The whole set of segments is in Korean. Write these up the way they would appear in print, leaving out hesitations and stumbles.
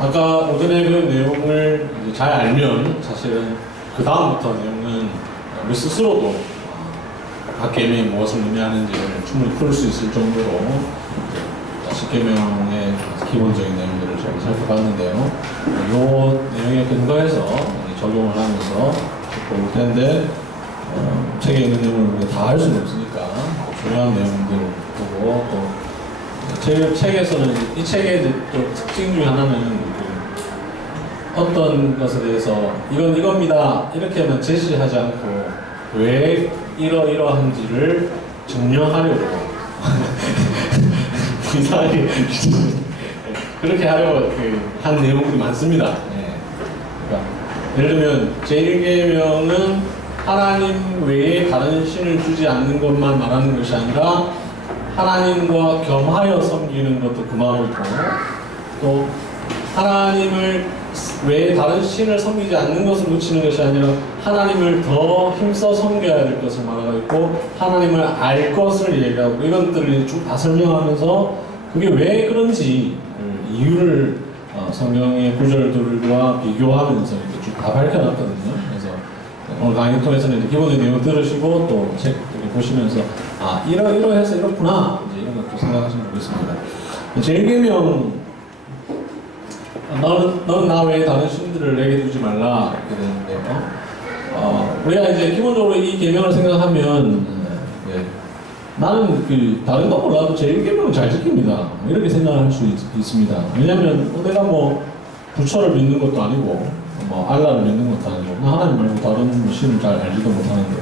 아까 오전에 그 내용을 이제 잘 알면 사실은 그 다음부터 내용은 우리 스스로도 갓개명이 무엇을 의미하는지를 충분히 풀 수 있을 정도로 10계명의 기본적인 내용들을 저희가 살펴봤는데요. 이 내용에 근거해서 적용을 하면서 볼 텐데 책에 있는 내용을 우리가 다 할 수는 없으니까 중요한 내용들 보고 또 책에서는 이 책의 또 특징 중에 하나는 어떤 것에 대해서 이건 이겁니다 이렇게만 제시하지 않고 왜 이러이러한지를 증명하려고 이상하게 그렇게 하려고 한 내용들이 많습니다. 네. 그러니까 예를 들면 제1계명은 하나님 외에 다른 신을 주지 않는 것만 말하는 것이 아니라 하나님과 겸하여 섬기는 것도 금하고 있고, 또 하나님을 외에 다른 신을 섬기지 않는 것을 묻히는 것이 아니라 하나님을 더 힘써 섬겨야 될 것을 말하고 있고, 하나님을 알 것을 얘기하고, 이것들을 쭉 다 설명하면서 그게 왜 그런지 이유를 성경의 구절들과 비교하면서 이렇게 쭉 다 밝혀놨거든요. 그래서 오늘 강의 통해서는 기본적인 내용 들으시고 또 책 보시면서 이러해서 이렇구나 이제 이런 것도 생각하시면 좋겠습니다. 제1계명 너는 나 외에 다른 신들을 내게 두지 말라 이렇게 되는데요. 우리가 이제 기본적으로 이 계명을 생각하면 나는 다른 거 몰라도 제1계명은 잘 지킵니다 이렇게 생각할 수 있습니다. 왜냐하면 내가 부처를 믿는 것도 아니고 알라를 믿는 것도 아니고 하나님 말고 다른 신을 잘 알지도 못하는데,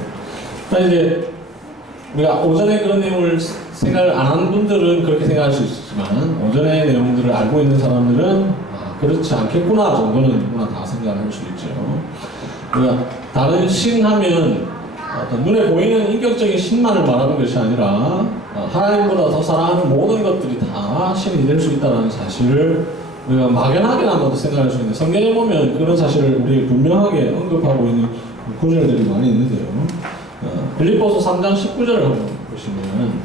그러니까 이제 우리가 오전에 그런 내용을 생각을 안 하는 분들은 그렇게 생각할 수 있지만 오전의 내용들을 알고 있는 사람들은 그렇지 않겠구나 정도는 누구나 다 생각을 할 수 있죠. 그러니까 다른 신 하면 어떤 눈에 보이는 인격적인 신만을 말하는 것이 아니라 하나님보다 더 사랑하는 모든 것들이 다 신이 될 수 있다는 사실을 우리가 막연하게나마도 생각할 수 있는데, 성경에 보면 그런 사실을 우리 분명하게 언급하고 있는 구절들이 많이 있는데요. 빌립보서 3장 19절을 한번 보시면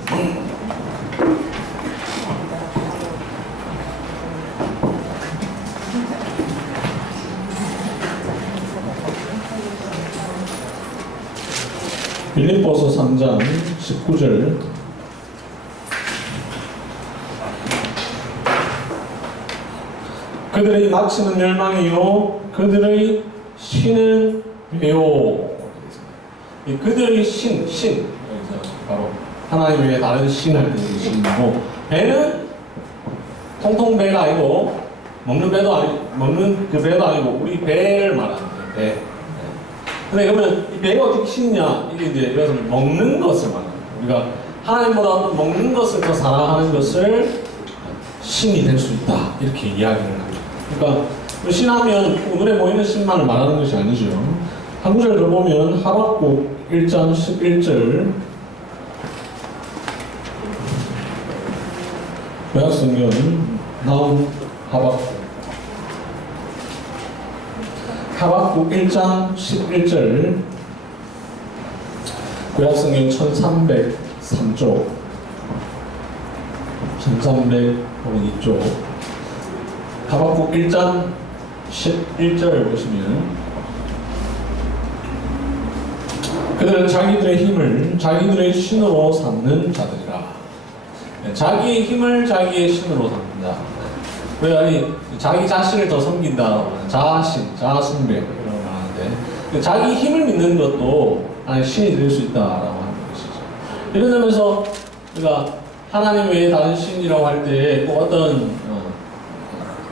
빌립보서 3장 19절 그들의 마치는 멸망이요 그들의 신은 배요. 그들의 신 바로 하나님 외에 다른 신을 뜻하는 신이고, 배는 통통 배가 아니고 먹는 그 배도 아니고 우리 배를 말하는 거예요. 배. 근데 그러면 이 배가 어떻게 신이냐? 이게 이제 여기서 먹는 것을 말하는 거예요. 우리가 하나님보다 먹는 것을 더 사랑하는 것을 신이 될 수 있다 이렇게 이야기를 합니다. 그러니까 신하면 눈에 보이는 신만을 말하는 것이 아니죠. 한 구절 더 보면 하박국 1장 11절 구약성경 나온 하박국 1장 11절 구약성경 1303쪽 1300 혹은 2쪽 하박국 1장 11절 보시면 그들은 자기들의 힘을 자기들의 신으로 삼는 자들이라. 자기의 힘을 자기의 신으로 삼는다. 그러니 자기 자신을 더 섬긴다. 자아신, 자아숭배 이런 걸 하는데, 자기 힘을 믿는 것도 신이 될 수 있다라고 하는 것이죠. 이런 점에서 우리가 하나님 외에 다른 신이라고 할 때 꼭 어떤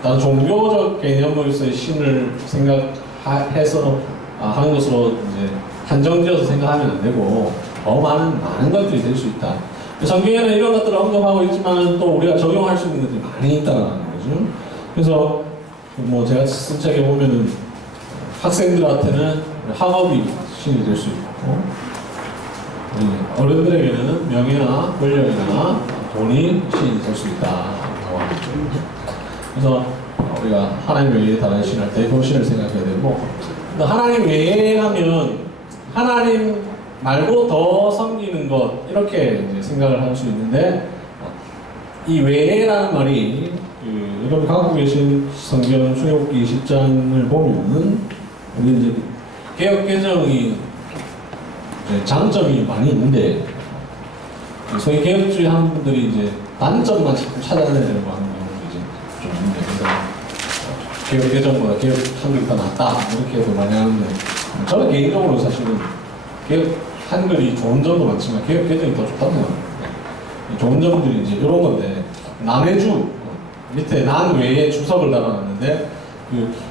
다른 종교적 개념으로서의 신을 생각해서 하는 것으로 이제 한정지어서 생각하면 안 되고 더 많은 것들이 될 수 있다. 성경에는 이런 것들을 언급하고 있지만 또 우리가 적용할 수 있는 것들이 많이 있다는 거죠. 그래서 제가 쓴 책에 보면은 학생들한테는 학업이 신이 될 수 있고, 어른들에게는 명예나 권력이나 돈이 신이 될 수 있다고 합니다. 그래서 우리가 하나님 외에 다른 신할 때 그 신을 생각해야 되고, 하나님 외에 하면 하나님 말고 더 섬기는 것 이렇게 이제 생각을 할 수 있는데, 이 외에라는 말이 여러분 갖고 계신 성경 출애굽기 10장을 보면은 우리 이제 개역 개정이 장점이 많이 있는데 소위 개혁주의 하는 분들이 이제 단점만 자꾸 찾아내려고 하는 경우도 이제 좀 있는데, 그래서 개혁 개정보다 개혁 한글이 더 낫다 이렇게도 많이 하는데, 저는 개인적으로 사실은 개혁 한글이 좋은 점도 많지만 개혁 개정이 더 좋다고 생각합니다. 좋은 점들이 이제 이런 건데, 남의 주 밑에 난 외에 주석을 달아놨는데,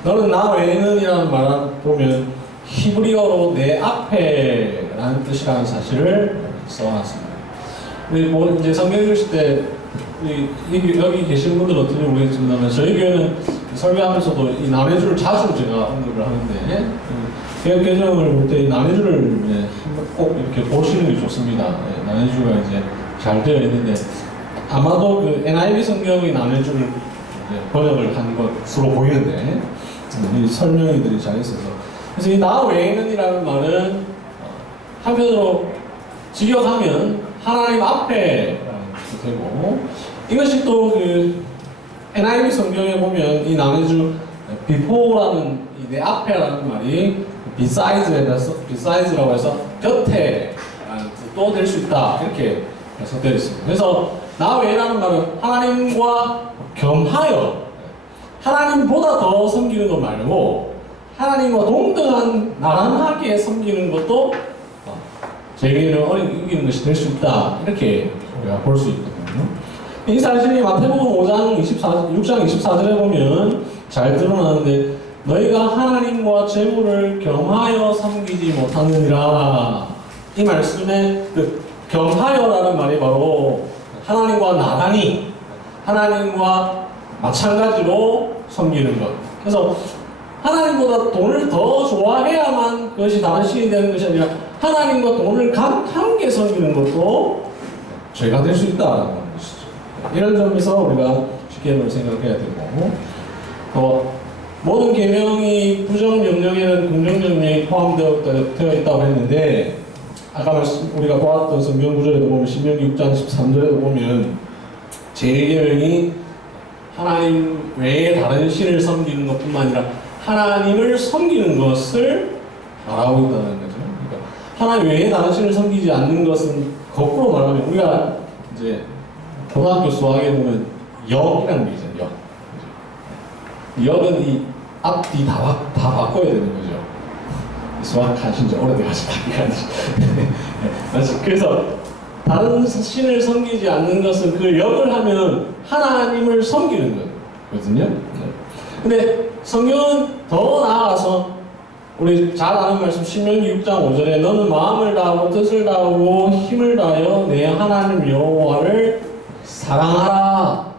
너는 나 외에는 이라는 말을 보면 히브리어로 내 앞에 라는 뜻이라는 사실을 써놨습니다. 근데 뭐 이제 성경 읽으실 때 여기 계신 분들 어떤지 모르겠지만 저희 교회는 설교하면서도 이 남의 주를 자주 제가 언급을 하는데, 개혁 개정을 볼 때 이 남의 주를 이제 꼭 이렇게 보시는 게 좋습니다. 남의 주가 이제 잘 되어 있는데, 아마도 그 NIV 성경이 남의 주를 번역을 한 것으로 보이는데, 이 설명이들이 잘 있어서, 그래서 이 나 외에는이라는 말은 한편으로 직역하면 하나님 앞에라는 뜻이 되고, 이것이 또 그 NIV 성경에 보면 이 남의 주 before라는 이 내 앞에라는 말이 beside라고 해서 곁에 또 될 수 있다 이렇게 해석되어 있습니다. 그래서 나 외라는 말은 하나님과 겸하여 하나님보다 더 섬기는 것 말고 하나님과 동등한 나란하게 섬기는 것도 제게는 이기는 것이 될 수 있다 이렇게 우리가 볼 수 있거든요. 이 사실이 마태복음 6장 24절에 보면 잘 드러나는데, 너희가 하나님과 재물을 겸하여 섬기지 못하느니라. 이 말씀에 그 겸하여라는 말이 바로 하나님과 나란히, 하나님과 마찬가지로 섬기는 것. 그래서 하나님보다 돈을 더 좋아해야만 그것이 다른 신이 되는 것이 아니라 하나님과 돈을 함께 섬기는 것도 죄가 될 수 있다는 것이죠. 이런 점에서 우리가 쉽게 생각해야 되고, 모든 계명이 부정명령에는 긍정명령이 포함되어 있다고 했는데, 아까 우리가 보았던 성경 구절에도 보면 신명기 6장 13절에도 보면 제1계명이 하나님 외에 다른 신을 섬기는 것뿐만 아니라 하나님을 섬기는 것을 말하고 있다는 거죠. 그러니까 하나님 외에 다른 신을 섬기지 않는 것은 거꾸로 말하면 우리가 이제 고등학교 수학에 보면 역이라는 게 있잖아요. 역은 이 앞뒤 다 바꿔야 되는 거죠. 수학 하신 지 오래돼가지고 그래서 다른 신을 섬기지 않는 것은 그 역을 하면 하나님을 섬기는 거거든요. 근데 성경은 더 나아가서 우리 잘 아는 말씀 신명기 6장 5절에 너는 마음을 다하고 뜻을 다하고 힘을 다하여 내 하나님 여호와를 사랑하라.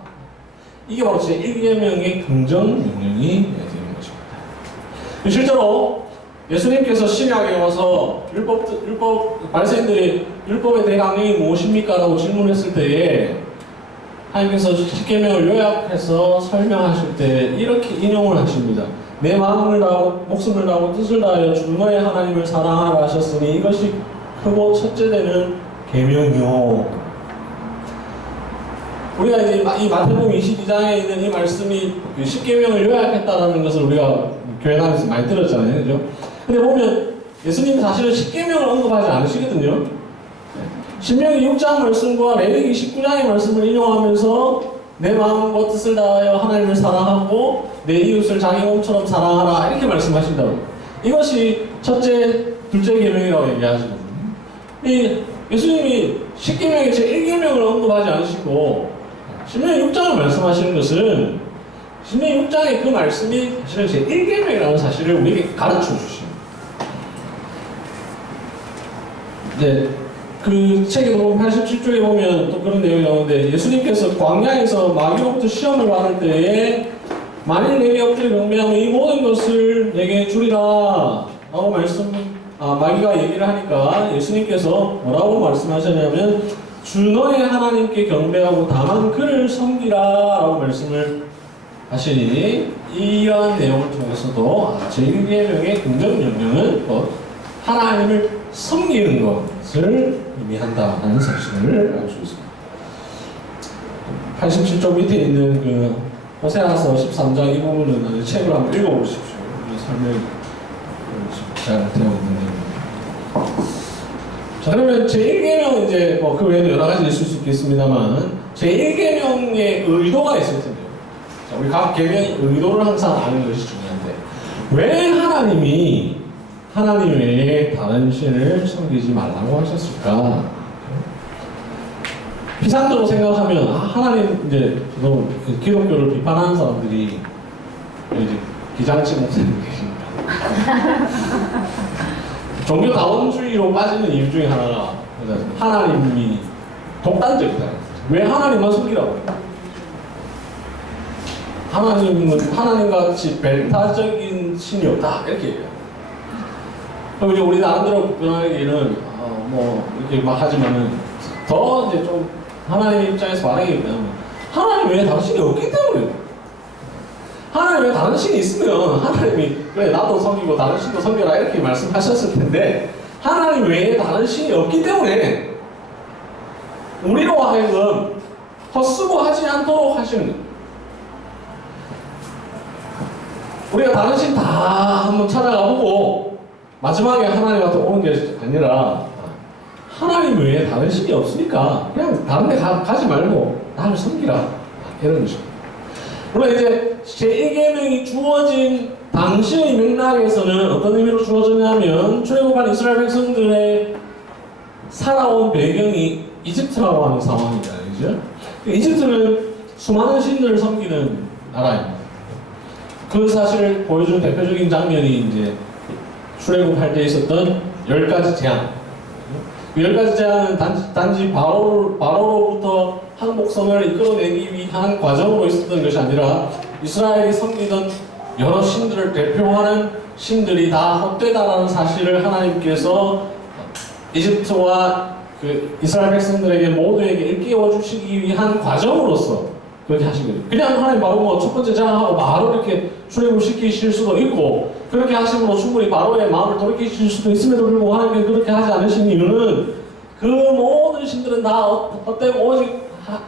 이게 바로 제1계명의 긍정명령이 되는 것입니다. 실제로 예수님께서 신약에 와서 바리새인들이 율법의 대강령이 무엇입니까? 라고 질문했을 때에 하나님께서 10계명을 요약해서 설명하실 때 이렇게 인용을 하십니다. 내 마음을 다하고 목숨을 다하고 뜻을 다하여 주 너의 하나님을 사랑하라 하셨으니 이것이 크고 첫째 되는 계명이요. 우리가 이제 이 마태복음 22장에 있는 이 말씀이 10계명을 요약했다는 것을 우리가 교회 다니면서 많이 들었잖아요. 그죠? 근데 보면 예수님 사실은 10계명을 언급하지 않으시거든요. 신명기 6장 말씀과 레위기 19장의 말씀을 인용하면서 내 마음과 뜻을 다하여 하나님을 사랑하고 내 이웃을 자기 몸처럼 사랑하라 이렇게 말씀하신다고. 이것이 첫째, 둘째 계명이라고 얘기하시거든요. 예수님이 10계명의 제1계명을 언급하지 않으시고 신명기 6장을 말씀하시는 것은 신명기 6장의 그 말씀이 사실은 제1계명이라는 사실을 우리에게 가르쳐 주십니다. 네, 그 책에 보면 87쪽에 보면 또 그런 내용이 나오는데, 예수님께서 광야에서 마귀로부터 시험을 받을 때에 만일 내게 엎드려 경배하면 이 모든 것을 내게 주리라 라고 마귀가 얘기를 하니까 예수님께서 뭐라고 말씀하셨냐면 주 너의 하나님께 경배하고 다만 그를 섬기라 라고 말씀을 하시니, 이러한 내용을 통해서도 제1계명의 긍정명령은 하나님을 섬기는 것을 의미한다는 사실을 알 수 있습니다. 87쪽 밑에 있는 그 호세아서 13장 이 부분은 나중에 책을 한번 읽어보십시오. 설명이 잘 되어 있는. 자, 그러면 제1계명 이제 뭐 그 외에도 여러 가지 있을 수 있겠습니다만 제1계명의 의도가 있을 텐데요. 자, 우리 각 계명의 의도를 항상 아는 것이 중요한데 왜 하나님이 하나님 외에 다른 신을 섬기지 말라고 하셨을까? 피상적으로 생각하면 하나님 이제 너무 기독교를 비판하는 사람들이 이제 기장치 목사님 계십니다. 종교 다원주의로 빠지는 이유 중에 하나가 하나님이 독단적이다. 왜 하나님만 섬기라고? 하나님은 하나님같이 벤타적인 신이 없다 이렇게 얘기해요. 그럼 이제 우리 나름대로 국변하기는 뭐 이렇게 막 하지만은 더 이제 좀 하나님 입장에서 말하기보다는 하나님 외에 다른 신이 없기 때문에 하나님 외에 다른 신이 있으면 하나님이 그래 나도 섬기고 다른 신도 섬겨라 이렇게 말씀하셨을 텐데 하나님 외에 다른 신이 없기 때문에 우리로 하여금 헛수고하지 않도록 하시는 거예요. 우리가 다른 신 다 한번 찾아가 보고 마지막에 하나님한테 오는 게 아니라 하나님 외에 다른 신이 없으니까 그냥 다른 데 가지 말고 나를 섬기라 이런 것입니다. 물론 이제 제1계명이 주어진 당시의 맥락에서는 어떤 의미로 주어졌냐면 출애굽한 이스라엘 백성들의 살아온 배경이 이집트라고 하는 상황이다. 그죠? 이집트는 수많은 신들을 섬기는 나라입니다. 그 사실을 보여주는 대표적인 장면이 이제 출애굽할 때 있었던 10가지 재앙. 그 10가지 재앙은 단지 바로로부터 항복성을 이끌어내기 위한 과정으로 있었던 것이 아니라 이스라엘이 섬기던 여러 신들을 대표하는 신들이 다 헛되다라는 사실을 하나님께서 이집트와 그 이스라엘 백성들에게 모두에게 일깨워 주시기 위한 과정으로서 그렇게 하신 거죠. 그냥 하나님 바로 뭐 첫 번째 장하고 바로 이렇게 출애굽을 시키실 수도 있고 그렇게 하심으로 충분히 바로의 마음을 돌이키실 수도 있음에도 불구하고 하나님께서 그렇게 하지 않으신 이유는 그 모든 신들은 다 헛되고 오직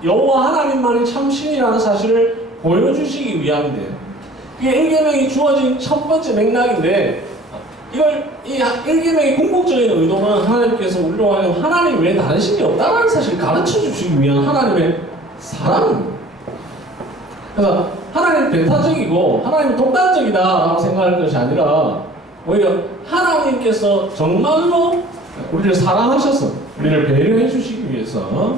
여호와 하나님만이 참 신이라는 사실을 보여주시기 위함인데요. 그게 1계명이 주어진 첫 번째 맥락인데 이걸 이 1계명의 궁극적인 의도는 하나님께서 우리로 하여금 하나님 외에 다른 신이 없다는 사실을 가르쳐 주시기 위한 하나님의 사랑입니다. 그래서 하나님 배타적이고 하나님 독단적이다라고 생각할 것이 아니라 오히려 하나님께서 정말로 우리를 사랑하셔서 우리를 배려해 주시기 위해서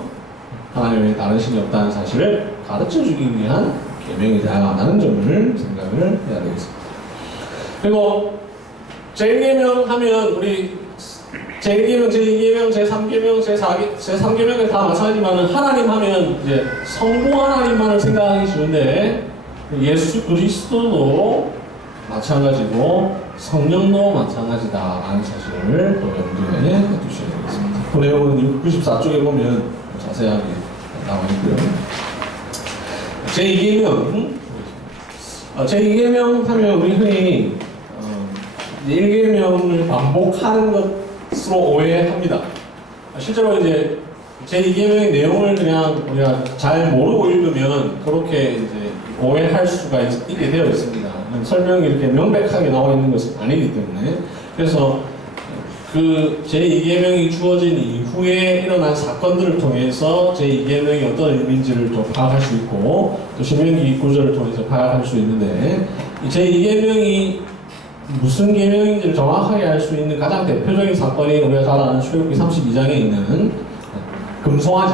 하나님 외에 다른 신이 없다는 사실을 가르쳐 주기 위한 계명이다라는 점을 생각을 해야 되겠습니다. 그리고 제1계명 하면 우리 제1계명, 제2계명, 제3계명, 제3계명은 다 마찬가지지만 하나님 하면 이제 성부 하나님만을 생각하기 쉬운데 예수 그리스도도 마찬가지고 성령도 마찬가지다라는 사실을 또 염두에 두셔야 되겠습니다. 그 내용은 94쪽에 보면 자세하게 나와 있고요. 제2계명 하면 우리 흔히 1계명을 반복하는 것으로 오해합니다. 실제로 이제 제2계명의 내용을 그냥 우리가 잘 모르고 읽으면 그렇게 이제 오해할 수가 있게 되어 있습니다. 설명이 이렇게 명백하게 나와 있는 것은 아니기 때문에 그래서 그 제2계명이 주어진 이후에 일어난 사건들을 통해서 제2계명이 어떤 의미인지를 또 파악할 수 있고 또 신명기 구절을 통해서 파악할 수 있는데 제2계명이 무슨 계명인지를 정확하게 알 수 있는 가장 대표적인 사건이 우리가 잘 아는 출애굽기 32장에 있는 금송아지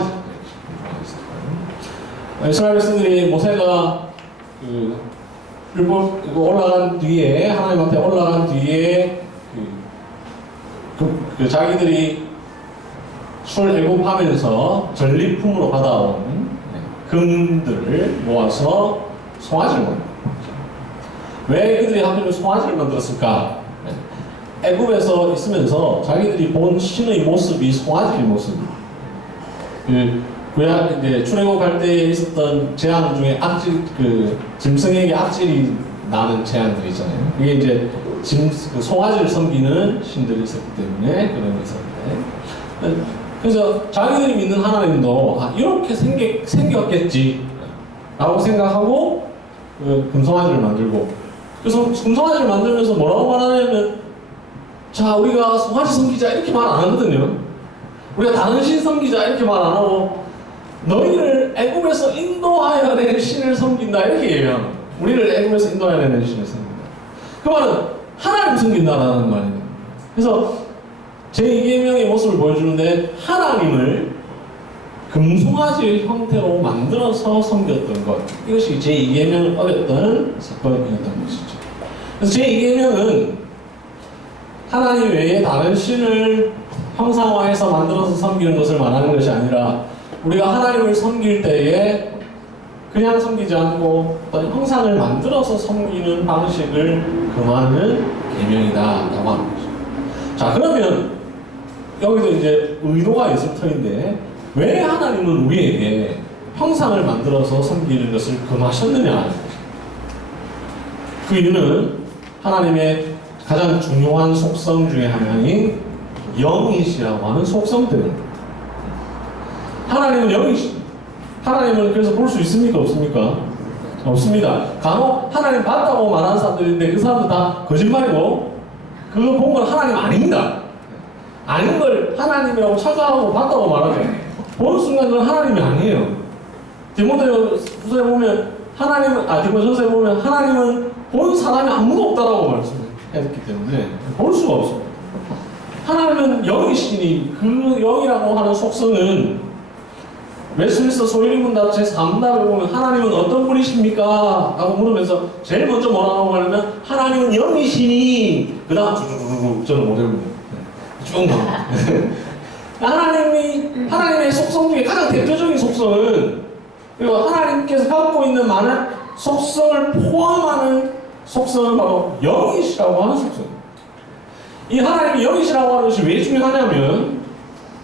사건입니다. 이스라엘 백성들이 모세가 올라간 뒤에 하나님한테 올라간 뒤에 자기들이 출애굽하면서 전리품으로 받아온 금들을 모아서 송아지를 만듭니다. 왜 그들이 하필 송아지를 만들었을까? 애굽에서 있으면서 자기들이 본 신의 모습이 송아지의 모습입니다. 구약 이제 출애굽할 때 있었던 재앙 중에 악질 짐승에게 악질이 나는 재앙들이 있잖아요. 이게 이제 송아지를 섬기는 신들이 있었기 때문에 그런 게 있었는데 그래서 자기들이 믿는 하나님도 이렇게 생겼겠지 라고 생각하고 금송아지를 만들고, 그래서 금송아지를 만들면서 뭐라고 말하냐면, 자, 우리가 송아지 섬기자 이렇게 말 안 하거든요. 우리가 다른 신 섬기자 이렇게 말 안 하고, 너희를 애굽에서 인도하여 낸 신을 섬긴다 이렇게 얘기해요. 우리를 애굽에서 인도하여 낸 신을 섬긴다. 그 말은 하나님 섬긴다라는 말이에요. 그래서 제2계명의 모습을 보여주는데, 하나님을 금송아지 형태로 만들어서 섬겼던 것, 이것이 제2계명을 어겼던 사건이었던 것이죠. 그래서 제2계명은 하나님 외에 다른 신을 형상화해서 만들어서 섬기는 것을 말하는 것이 아니라, 우리가 하나님을 섬길 때에 그냥 섬기지 않고 어떤 형상을 만들어서 섬기는 방식을 금하는 계명이다 라고 하는 거죠. 자, 그러면 여기도 이제 의도가 있을 터인데, 왜 하나님은 우리에게 형상을 만들어서 섬기는 것을 금하셨느냐 하는 거죠. 그 이유는 하나님의 가장 중요한 속성 중에 하나인 영이시라고 하는 속성 때문입니다. 하나님은 영이시. 하나님을 그래서 볼 수 있습니까? 없습니까? 없습니다. 간혹 하나님 봤다고 말하는 사람들인데 그 사람들 다 거짓말이고, 그거 본 건 하나님 아닙니다. 아닌 걸 하나님이라고 착각하고 봤다고 말하죠. 보는 순간 그건 하나님이 아니에요. 디모데후서에 보면 디모데전서에 보면 하나님은 본 사람이 아무도 없다라고 말씀했기 때문에 볼 수가 없습니다. 하나님은 영이시니, 그 영이라고 하는 속성은 웨스트민스터 소유리문답 제3답에 보면 하나님은 어떤 분이십니까? 라고 물으면서 제일 먼저 뭐라고 하냐면, 하나님은 영이시니, 그 다음 쭉쭉쭉 저는 못 외웁니다. 쭉 나와. 하나님의 속성 중에 가장 대표적인 속성은, 그리고 하나님께서 갖고 있는 많은 속성을 포함하는 속성은 바로 영이시라고 하는 속성입니다. 이 하나님이 영이시라고 하는 것이 왜 중요하냐면,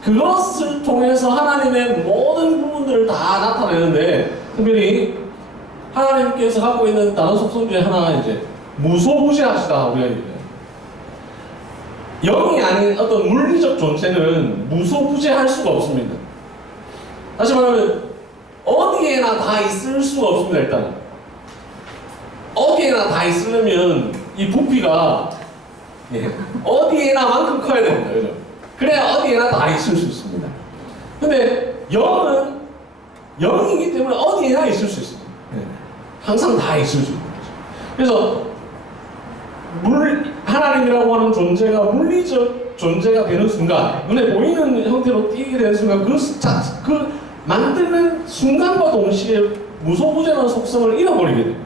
그것을 통해서 하나님의 모든 부분들을 다 나타내는데, 특별히 하나님께서 갖고 있는 다른 속성 중에 하나가 이제 무소부재하시다 우리가 얘기해요. 영이 아닌 어떤 물리적 존재는 무소부재할 수가 없습니다. 다시 말하면 어디에나 다 있을 수가 없습니다. 일단 어디에나 다 있으려면 이 부피가 어디에나만큼 커야 됩니다. 그죠? 그래야 어디에나 다 있을 수 있습니다. 근데 영은 영이기 때문에 어디에나 있을 수 있습니다. 항상 다 있을 수 있는 거죠. 그래서 하나님이라고 하는 존재가 물리적 존재가 되는 순간, 눈에 보이는 형태로 띄게 되는 순간, 그 만드는 순간과 동시에 무소부재한 속성을 잃어버리게 됩니다.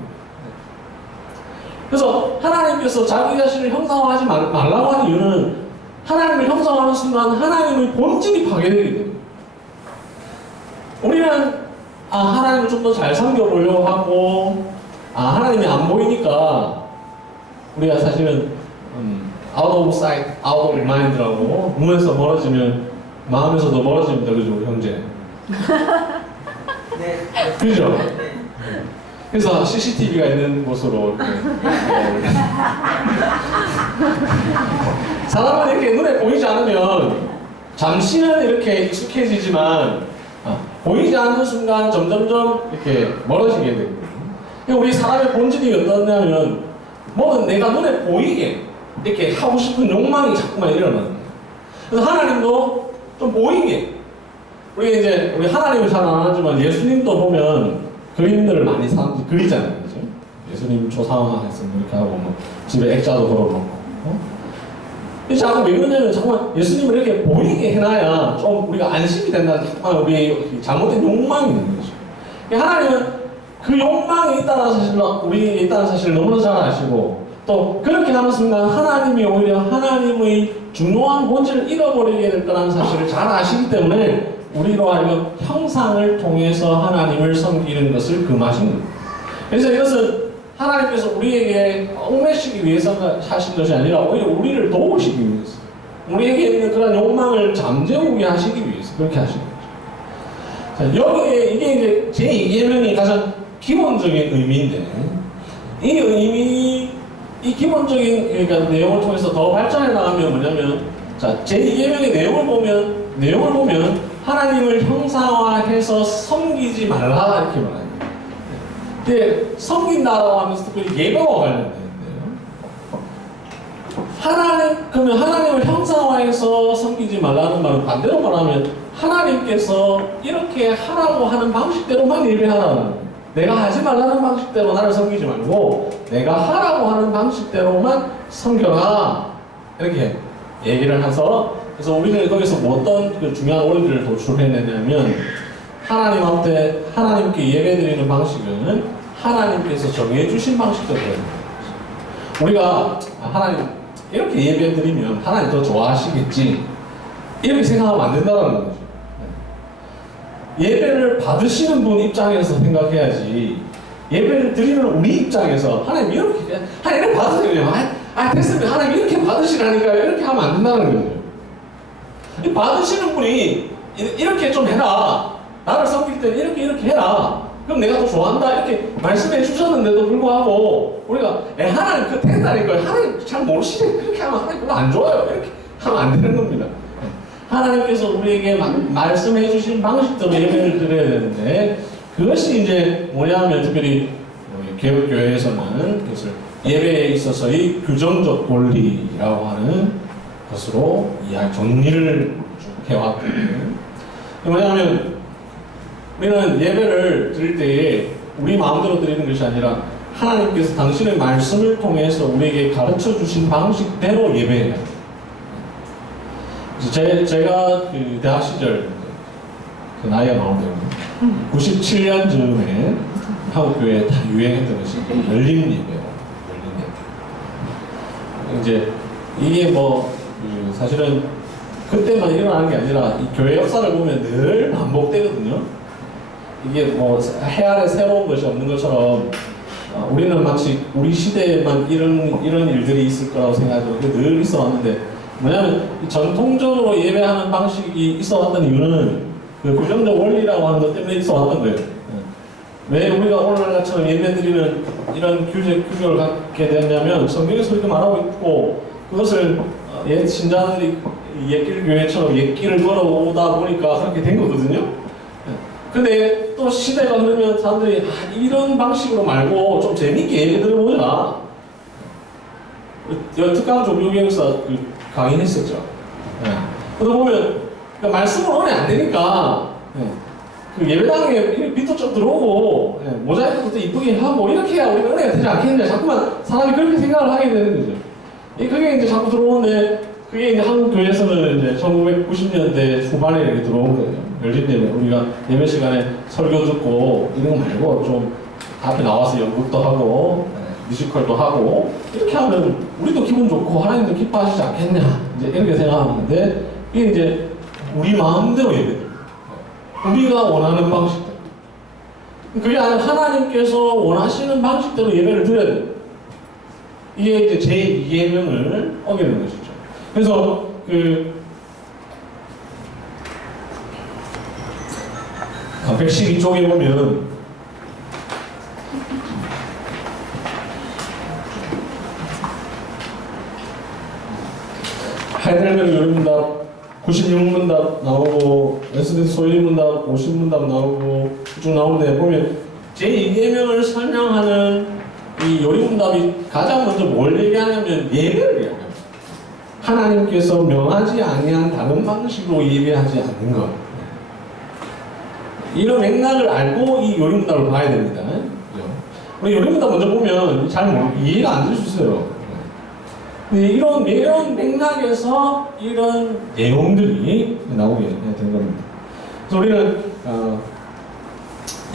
그래서 하나님께서 자기 자신을 형상화하지 말라고 하는 이유는, 하나님을 형상화하는 순간 하나님의 본질이 파괴되게 됩니다. 우리는 하나님을 좀 더 잘 섬겨보려고 하고, 하나님이 안 보이니까 우리가 사실은 out of sight, out of mind라고, 눈에서 멀어지면 마음에서도 멀어집니다. 그죠, 우리 형제? 네. 그죠? 그래서 CCTV가 있는 곳으로 이렇게 사람은 이렇게 눈에 보이지 않으면 잠시는 이렇게 익숙해지지만 보이지 않는 순간 점점점 이렇게 멀어지게 됩니다. 우리 사람의 본질이 어떠냐면, 뭐든 내가 눈에 보이게 이렇게 하고 싶은 욕망이 자꾸만 일어납니다. 그래서 하나님도 좀 보이게, 우리 하나님을 잘 안 하지만 예수님도 보면 그림들을 많이 사람들이 그리잖아요. 그죠? 예수님 초상화해서 이렇게 하고, 뭐 집에 액자도 걸어놓고. 자꾸 왜 그러냐면, 정말 예수님을 이렇게 보이게 해놔야 좀 우리가 안심이 된다. 정말 우리 잘못된 욕망이 있는 거죠. 하나님은 그 욕망이 있다는 사실을, 우리에게 있다는 사실을 너무나 잘 아시고, 또 그렇게 하는 순간 하나님이 오히려 하나님의 중요한 본질을 잃어버리게 될 거라는 사실을 잘 아시기 때문에, 우리로 하여금 형상을 통해서 하나님을 섬기는 것을 금하신 겁니다. 그래서 이것은 하나님께서 우리에게 얽매시기 위해서 하신 것이 아니라 오히려 우리를 도우시기 위해서, 우리에게 있는 그런 욕망을 잠재우게 하시기 위해서 그렇게 하신 거죠. 자, 여기에 이게 이제 제2계명이 가장 기본적인 의미인데, 이 기본적인 그러니까 내용을 통해서 더 발전해 나가면 뭐냐면, 자, 제2계명의 내용을 보면 내용을 보면 하나님을 형상화해서 섬기지 말라 이렇게 말합니다. 근데 섬긴다라고 하면서 특별히 예배와 관련돼요. 그러면 하나님을 형상화해서 섬기지 말라는 말은 반대로 말하면 하나님께서 이렇게 하라고 하는 방식대로만 예배하라는 거예요. 내가 하지 말라는 방식대로 나를 섬기지 말고 내가 하라고 하는 방식대로만 섬겨라 이렇게 얘기를 해서 그래서 우리는 거기서 뭐 어떤 그 중요한 원리를 도출해내냐면 하나님 앞에 하나님께 예배드리는 방식은 하나님께서 정해주신 방식대로예요. 우리가 하나님 이렇게 예배드리면 하나님 더 좋아하시겠지 이렇게 생각하면 안 된다는 거죠. 예배를 받으시는 분 입장에서 생각해야지 예배를 드리는 우리 입장에서 하나님 이렇게 받으세요. 됐습니다. 하나님 이렇게 받으시라니까 이렇게 하면 안 된다는 거죠. 받으시는 분이 이렇게 좀 해라. 나를 섬길 때는 이렇게 해라. 그럼 내가 더 좋아한다. 이렇게 말씀해 주셨는데도 불구하고 우리가 하나님 그거 된다니까요. 하나님 잘 모르시네. 그렇게 하면 하나님 별로 안 좋아요. 이렇게 하면 안 되는 겁니다. 하나님께서 우리에게 말씀해 주신 방식대로 예배를 드려야 되는데 그것이 이제 뭐냐면 특별히 개혁교회에서는 그것을 예배에 있어서의 규정적 권리라고 하는 것으로 정리를 해왔거든요. 뭐냐면 우리는 예배를 드릴 때에 우리 마음대로 드리는 것이 아니라 하나님께서 당신의 말씀을 통해서 우리에게 가르쳐 주신 방식대로 예배해요. 제가 그 대학 시절 그 나이가 많은데 97년 즈음에 한국교회에 다 유행했던 것이 열린 예배예요. 열린 예배. 이제 이게 사실은 그때만 일어나는 게 아니라 이 교회 역사를 보면 늘 반복되거든요. 이게 해 아래 새로운 것이 없는 것처럼 우리는 마치 우리 시대에만 이런 일들이 있을 거라고 생각하고 늘 있어 왔는데 뭐냐면 전통적으로 예배하는 방식이 있어 왔던 이유는 그 규정적 원리라고 하는 것 때문에 있어 왔던 거예요. 왜 우리가 오늘날처럼 예배드리는 이런 규격을 갖게 되냐면 성경에서 이렇게 말하고 있고 그것을 옛 신자들이 옛길 교회처럼 옛길을 걸어오다 보니까 그렇게 된 거거든요. 근데 또 시대가 흐르면 사람들이 이런 방식으로 말고 좀 재밌게 예배 들어보자. 특강 종교개혁사 강의했었죠. 그러다 보면 말씀으로 은혜 안 되니까 그 예배당에 빛도 좀 들어오고 모자이크도 이쁘게 하고 이렇게 해야 우리가 은혜가 되지 않겠냐. 자꾸만 사람이 그렇게 생각을 하게 되는 거죠. 그게 이제 자꾸 들어오는데 그게 이제 한국 교회에서는 이제 1990년대 후반에 이렇게 들어온 거예요. 열린 예배. 우리가 예배 시간에 설교 듣고 이런 거 말고 좀 앞에 나와서 연극도 하고 뮤지컬도 하고 이렇게 하면 우리도 기분 좋고 하나님도 기뻐하시지 않겠냐. 이제 이렇게 생각하는데 이게 이제 우리 마음대로 예배. 우리가 원하는 방식대로. 그게 아니라 하나님께서 원하시는 방식대로 예배를 드려야 돼요. 이게 이제 제2계명을 어기는 것이죠. 그래서 112쪽에 보면 하이델베르 요리문답 96문답 나오고 웨스트민스터 소유문답 50문답 나오고 쭉 나오는데 보면 제2계명을 설명하는 이 요리문답이 가장 먼저 뭘 얘기하냐면 예배를 얘기합니다. 하나님께서 명하지 아니한 다른 방식으로 예배하지 않는 것. 이런 맥락을 알고 이 요리문답을 봐야 됩니다. 우리 요리문답 먼저 보면 잘 이해가 안 될 수 있어요. 근데 이런 맥락에서 이런 내용들이 나오게 된 겁니다. 그래서 우리는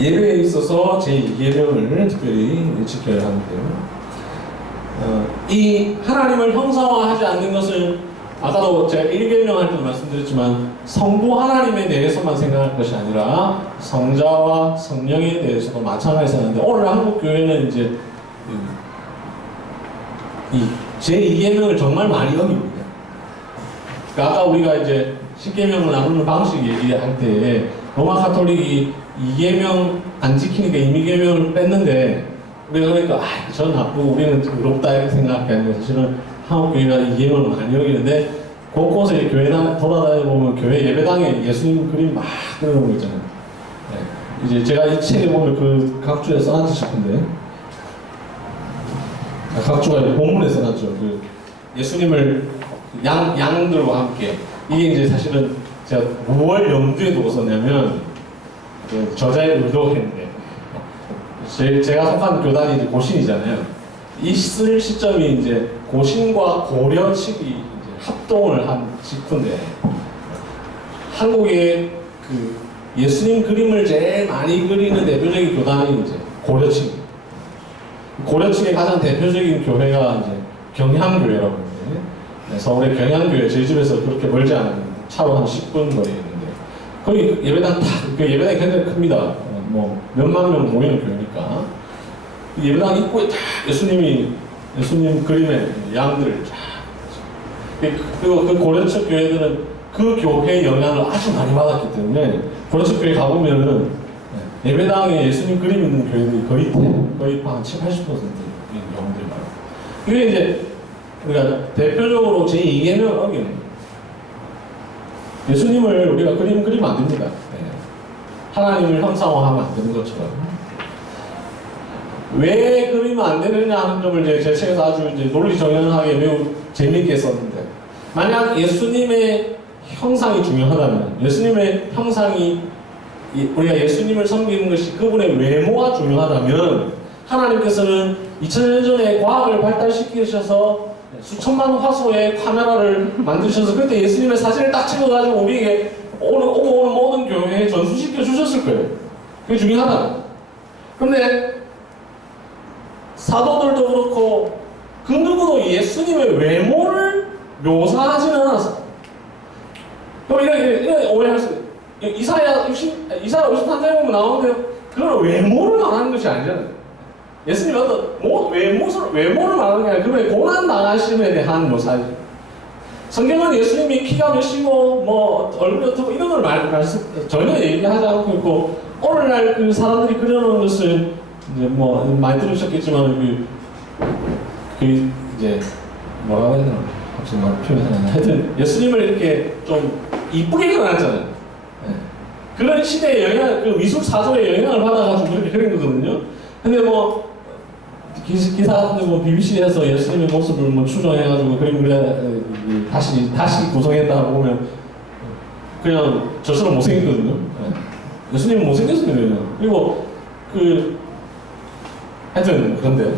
예배에 있어서 제2계명을 특별히 지켜야 하는데요. 이 하나님을 형상화하지 않는 것은 아까도 제가 1계명 할 때도 말씀드렸지만 성부 하나님에 대해서만 생각할 것이 아니라 성자와 성령에 대해서도 마찬가지 생각하는데 오늘 한국 교회는 이제 이 제2계명을 정말 많이 어깁니다. 그러니까 아까 우리가 이제 10계명을 나누는 방식 얘기할 때 로마 카톨릭이 2계명 안 지키니까 임의계명을 뺐는데 우리가 그러니까 저 나쁘고 우리는 의롭다 이렇게 생각하는데 사실은 한국 교회가 2계명을 많이 어기는데 그 곳곳에 교회당 돌아다니다 보면 교회 예배당에 예수님 그림 막 그려놓은 거 있잖아요. 네. 이제 제가 이 책에 보면 그 각주에 써놨지 싶은데, 각주가 본문에 써놨죠. 그 예수님을 양들과 함께. 이게 이제 사실은 제가 무얼 염두에 두고 썼냐면, 저자의 의도했는데, 제가 속한 교단이 이제 고신이잖아요. 이 쓸 시점이 이제 고신과 고려 측이 이제 합동을 한 직후인데, 한국의 그 예수님 그림을 제일 많이 그리는 대표적인 교단이 이제 고려 측. 고려 측의 가장 대표적인 교회가 이제 경향교회라고 하는데, 네, 서울의 경향교회, 저희 집에서 그렇게 멀지 않은 차로 한 10분 거리에 있는데, 거기 예배당 그 예배당이 굉장히 큽니다. 뭐 몇만 명 모이는 교회니까. 예배당 입구에 딱 예수님 그림의 양들 쫙. 그리고 그 고려측 교회들은 그 교회의 영향을 아주 많이 받았기 때문에 고려측 교회 가보면은 예배당에 예수님 그림 있는 교회들이 거의 한 70~80%인 경우들이 많아요. 이게 이제 우리가 대표적으로 제2계명을 어기는 거예요. 예수님을 우리가 그리면 안 됩니다. 하나님을 형상화하면 안 되는 것처럼. 왜 그리면 안 되느냐 하는 점을 이제 제 책에서 아주 이제 논리정연하게 매우 재미있게 썼는데, 만약 예수님의 형상이 중요하다면, 예수님의 형상이 우리가 예수님을 섬기는 것이 그분의 외모가 중요하다면, 하나님께서는 2000년 전에 과학을 발달시키셔서 수천만 화소의 카메라를 만드셔서 그때 예수님의 사진을 딱 찍어가지고 우리에게 오늘 모든 교회에 전수시켜 주셨을 거예요. 그게 중요하다. 그런데 사도들도 그렇고 그 누구도 예수님의 외모를 묘사하지는 않았어. 그럼 이렇게 오해할 수 있어요. 이사야 53장에 보면 나오는데요. 그건 외모를 말하는 것이 아니잖아요. 예수님이 어떤 외모를 말하는 게 아니라 그분의 고난 당하심에 대한 묘사죠. 성경은 예수님이 키가 몇이고 뭐 얼굴이 어떻고 이런 걸 전혀 얘기하지 않고 있고, 오늘날 그 사람들이 그려놓은 것을 이제 뭐 많이 들으셨겠지만 그 이제 뭐라고 해야 되나, 혹시 말 표현하나, 하여튼 예수님을 이렇게 좀 이쁘게 그려놨잖아요. 네. 그런 시대의 영향, 그 미술 사조의 영향을 받아가지고 그렇게 그린 거거든요. 근데 뭐 기사 같은 뭐 BBC에서 예수님의 모습을 뭐 추정해가지고 그림을 다시 구성했다고 보면 그냥 저처럼 못생겼거든요. 네. 예수님은 못생겼어요. 그리고 하여튼 그런데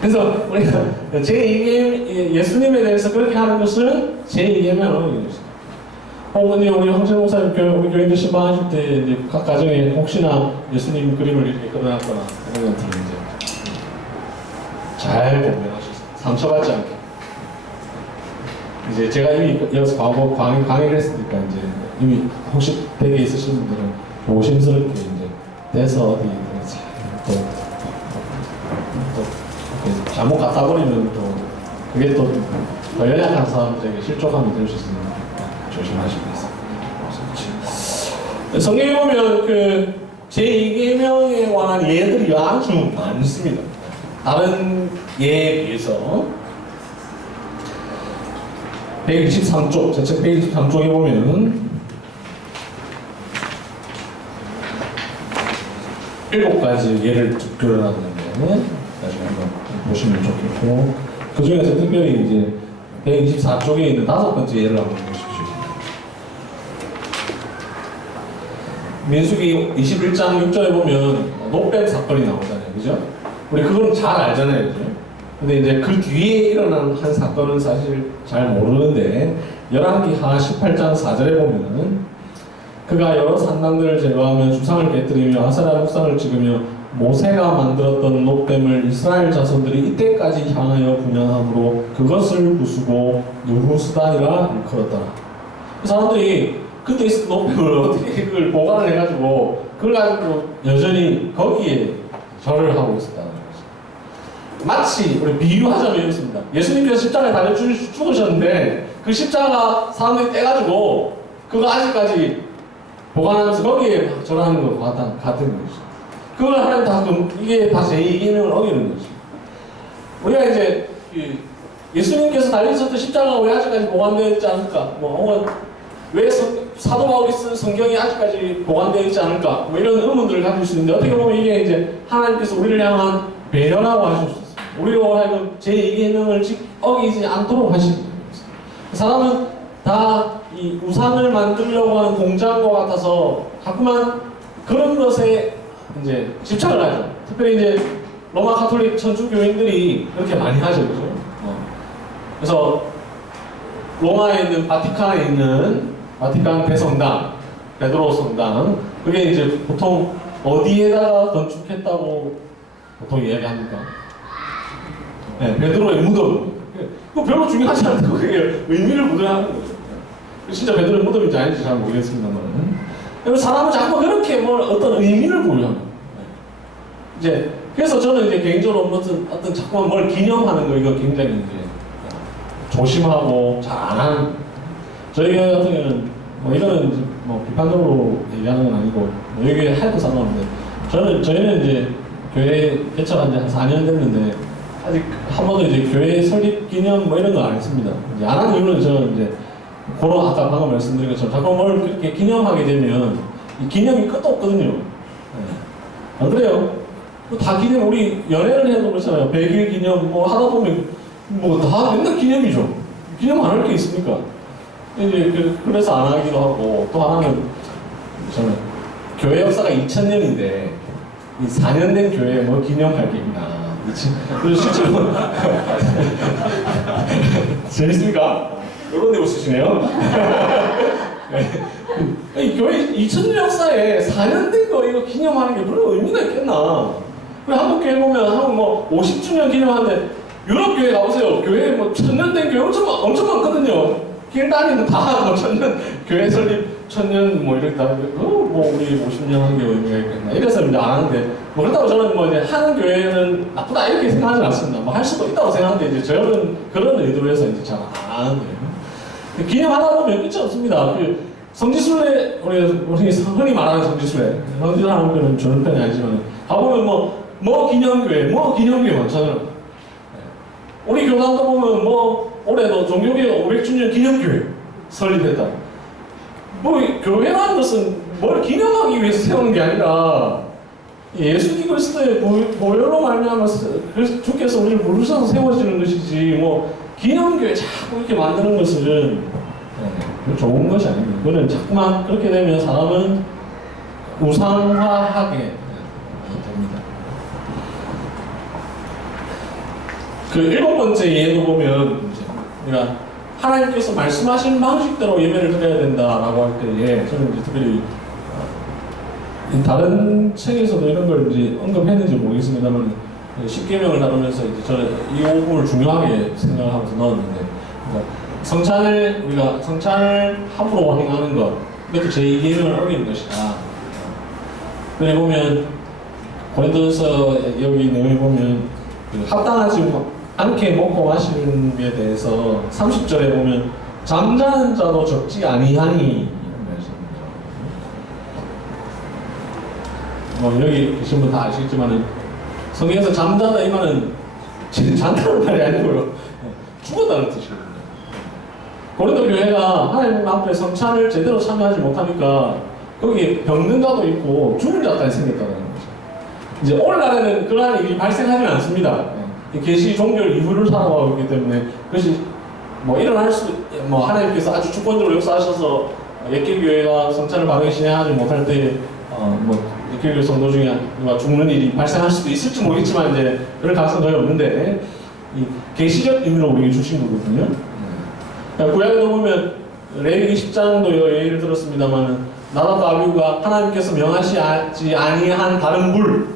그래서 우리가 예수님에 대해서 그렇게 하는 것은 제2계명을 혹은 우리 황철 목사님 우리 교인들 신방하실 때 이제 각 가정에 혹시나 예수님 그림을 이렇게 그려놨거나 이런 것들을 이제 잘 공부하셔서 상처받지 않게. 이제 제가 이미 여기서 강의를 했으니까 이제 이미 혹시 댁에 있으신 분들은 조심스럽게 이제 돼서 어디 또 잘못 갖다 버리면 또 그게 또 더 연약한 사람들에게 실족함이 될 수 있으니까 조심하시고 있습니다. 성경에 보면 그 제2계명에 관한 예들이 아주 많습니다. 다른 예에 비해서 123쪽, 제 책 123쪽에 보면 7가지 예를 그려놨는데 나중에 한번 보시면 좋겠고, 그 중에서 특별히 이제 124쪽에 있는 5번째 예를 한번 보십시오. 민수기 21장 6절에 보면 노뱀 사건이 나오잖아요. 그죠? 우리 그건 잘 알잖아요. 그죠? 근데 이제 그 뒤에 일어난 한 사건은 사실 잘 모르는데, 열왕기하 18장 4절에 보면은 그가 여러 산당들을 제거하며 주상을 깨뜨리며 아세라 목상을 찍으며 모세가 만들었던 노뱀을 이스라엘 자손들이 이때까지 향하여 분양함으로 그것을 부수고 누후스단이라 일컬었더라. 그 사람들이 그때 있었던 노뱀을 어떻게 그걸 보관을 해가지고 그걸 가지고 여전히 거기에 절을 하고 있었다는 거죠. 마치 우리 비유하자면 이렇습니다. 예수님께서 십자가에 달려 죽으셨는데 그 십자가 사람들이 떼가지고 그거 아직까지 보관하면서 거기에 절하는 것 같은 것이죠. 그걸 하는 이게 다 제2계명을 어기는 거죠. 우리가 이제 예수님께서 달리셨던 십자가가 왜 아직까지 보관되어 있지 않을까? 혹은 왜 사도 바울이 쓴 성경이 아직까지 보관되어 있지 않을까? 이런 의문들을 가질 수 있는데, 어떻게 보면 이게 이제 하나님께서 우리를 향한 배려라고 하실 수 있습니다. 우리로 하여금 제2계명을 어기지 않도록 하시는 겁니다. 사람은 다 이 우상을 만들려고 하는 공장과 같아서 자꾸만 그런 것에 이제 집착을 하죠. 특별히 이제 로마 가톨릭 천주교인들이 그렇게 많이 하죠, 그죠? 그래서 로마에 있는 바티칸에 있는 바티칸 대성당, 베드로 성당, 그게 이제 보통 어디에다가 건축했다고 보통 이야기합니까? 네, 베드로의 무덤. 그거 별로 중요하지 않다고 그게 의미를 부여하는 거죠. 진짜 베드로의 무덤인지 아닌지 잘 모르겠습니다만. 사람은 자꾸 그렇게 어떤 의미를 부여하는 거예요. 이제 그래서 저는 이제 개인적으로 어떤 자꾸만 뭘 기념하는 거 이거 굉장히 이제 조심하고 잘 안 하는. 저희 교회 같은 경우는 이거는 비판적으로 얘기하는 건 아니고 여기 해도 상관없는데 저희는 이제 교회 개척한 지 한 4년 됐는데 아직 한 번도 이제 교회 설립 기념 이런 거 안 했습니다. 이제 안 하는 이유는 저는 이제 그런 아까 방금 말씀드린 것처럼 자꾸 뭘 그렇게 기념하게 되면 이 기념이 끝도 없거든요. 네. 안 그래요? 다 기념, 우리 연애를 해도 그렇잖아요. 100일 기념 하다 보면 다 맨날 기념이죠. 기념 안 할 게 있습니까? 이제 그래서 안 하기도 하고, 또 하나는 저는 교회 역사가 2000년인데 이 4년 된 교회에 기념할 게 있나. 그래서 실제로 재밌습니까? 이런 데 웃으시네요. 네. 이 교회 2000년 역사에 4년 된 거 이거 기념하는 게 별로 의미가 있겠나. 한국 교회 보면 한국 50주년 기념하는데 유럽 교회 가보세요. 교회 1000년 된 교회 엄청 많거든요. 길 다니는 다 1000년 교회 설립 1000년 이렇게 다 우리 50년 한 게 의미가 있겠나. 이래서 이제 안 하는데 그렇다고 저는 이제 하는 교회는 나쁘다 이렇게 생각하지 않습니다. 할 수도 있다고 생각하는데 이제 저는 그런 의도로 해서 이제 잘 안 하는 거예요. 기념하다 보면 끝이 없습니다. 성지순례, 우리 흔히 말하는 성지순례, 성지순례하는 거는 저는 편이 아니지만, 가보면 기념교회 많잖아요. 우리 교단도 보면 올해도 종교개혁 500주년 기념교회 설립했다. 교회라는 것은 뭘 기념하기 위해서 세우는 게 아니라, 예수님 그리스도의 보혈로 말미암아서 주께서 우리를 부르셔서 세워지는 것이지, 기념교회 자꾸 이렇게 만드는 것은 좋은 것이 아닙니다. 그거는 자꾸만 그렇게 되면 사람은 우상화하게 됩니다. 일곱 번째 예도 보면 우리가 하나님께서 말씀하신 방식대로 예배를 드려야 된다라고 할 때에 저는 이제 특별히 다른 책에서도 이런 걸 이제 언급했는지 모르겠습니다만 10계명을 다루면서 이제 저는 이 부분을 중요하게 생각하면서 넣었는데, 우리가 성찬을 함부로 행하는 것, 이것도 제2계명을 어기는 것이다. 그래 보면 고린도서 여기 내용에 보면 합당하지 않게 먹고 마시는 데 대해서 30절에 보면 잠자는 자도 적지 아니하니 이런 말씀입니다. 여기 계신 분 다 아시겠지만은 성경에서 잠자다 이 말은 잔다는 말이 아니고요. 죽었다는 뜻이거든요. 고린도 교회가 하나님 앞에 성찬을 제대로 참여하지 못하니까 거기 병든 자도 있고 죽은 자까지 생겼다는 거죠. 이제 오늘날에는 그러한 일이 발생하지는 않습니다. 계시 종교 이후를 살아가고 있기 때문에 그것이 일어날 수, 하나님께서 아주 주권적으로 역사하셔서 옛길교회가 성찬을 방해시 하지 못할 때 예길교회 성도 중에 누가 죽는 일이 발생할 수도 있을지 모르겠지만 이제 그럴 가능성은 거의 없는데 이 계시적 의미로 우리에게 주신 거거든요. 구약에도 보면 레위기 10장도 예를 들었습니다만 나답과 아비후가 하나님께서 명하시지 아니한 다른 불,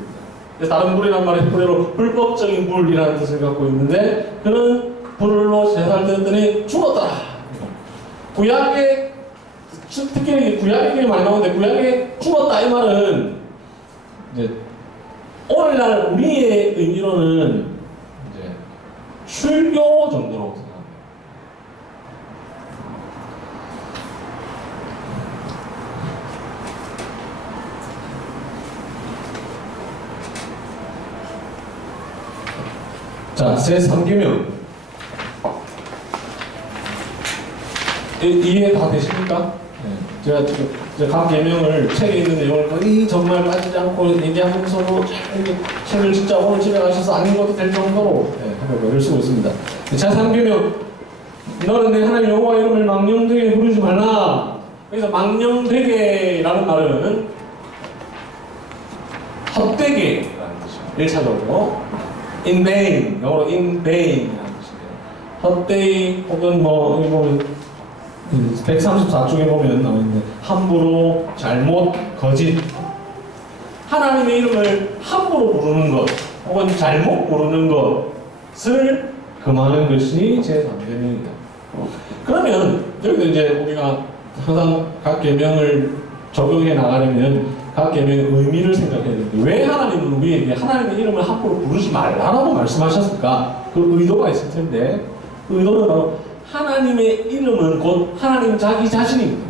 다른 불이란 말이 그대로 불법적인 불이라는 뜻을 갖고 있는데 그런 불로 제사를 드렸더니 죽었더라. 구약에 특히 구약 얘기 많이 나오는데 구약에 죽었다 이 말은 이제 오늘날 우리의 의미로는 이제 출교 정도로 생각합니다. 자, 제 3계명. 이해 다 되십니까? 네. 제가 지금 각 계명을 책에 있는 내용을 거의 정말 빠지지 않고 얘기하면서도 책을 진짜 오늘 집에 가셔서 안 읽어도 될 정도로 해석을 쓰고 있습니다. 제3계명, 너는 내 하나님 여호와 이름을 망령되게 부르지 말라. 그래서 망령되게라는 말은 헛되게라는 뜻이에요. 1차적으로 in vain, 영어로 in vain이라는 뜻이에요. 헛되이 혹은 뭐 여기 보면 134쪽에 보면 나오는데 함부로, 잘못, 거짓. 하나님의 이름을 함부로 부르는 것 혹은 잘못 부르는 것을 금하는 것이 제3계명입니다. 그러면 여기도 이제 우리가 항상 각 계명을 적용해 나가려면 각 계명의 의미를 생각해야 되는데 왜 하나님은 우리에게 하나님의 이름을 함부로 부르지 말라라고 말씀하셨을까? 그 의도가 있을 텐데 그 의도는 바로 하나님의 이름은 곧 하나님 자기 자신입니다.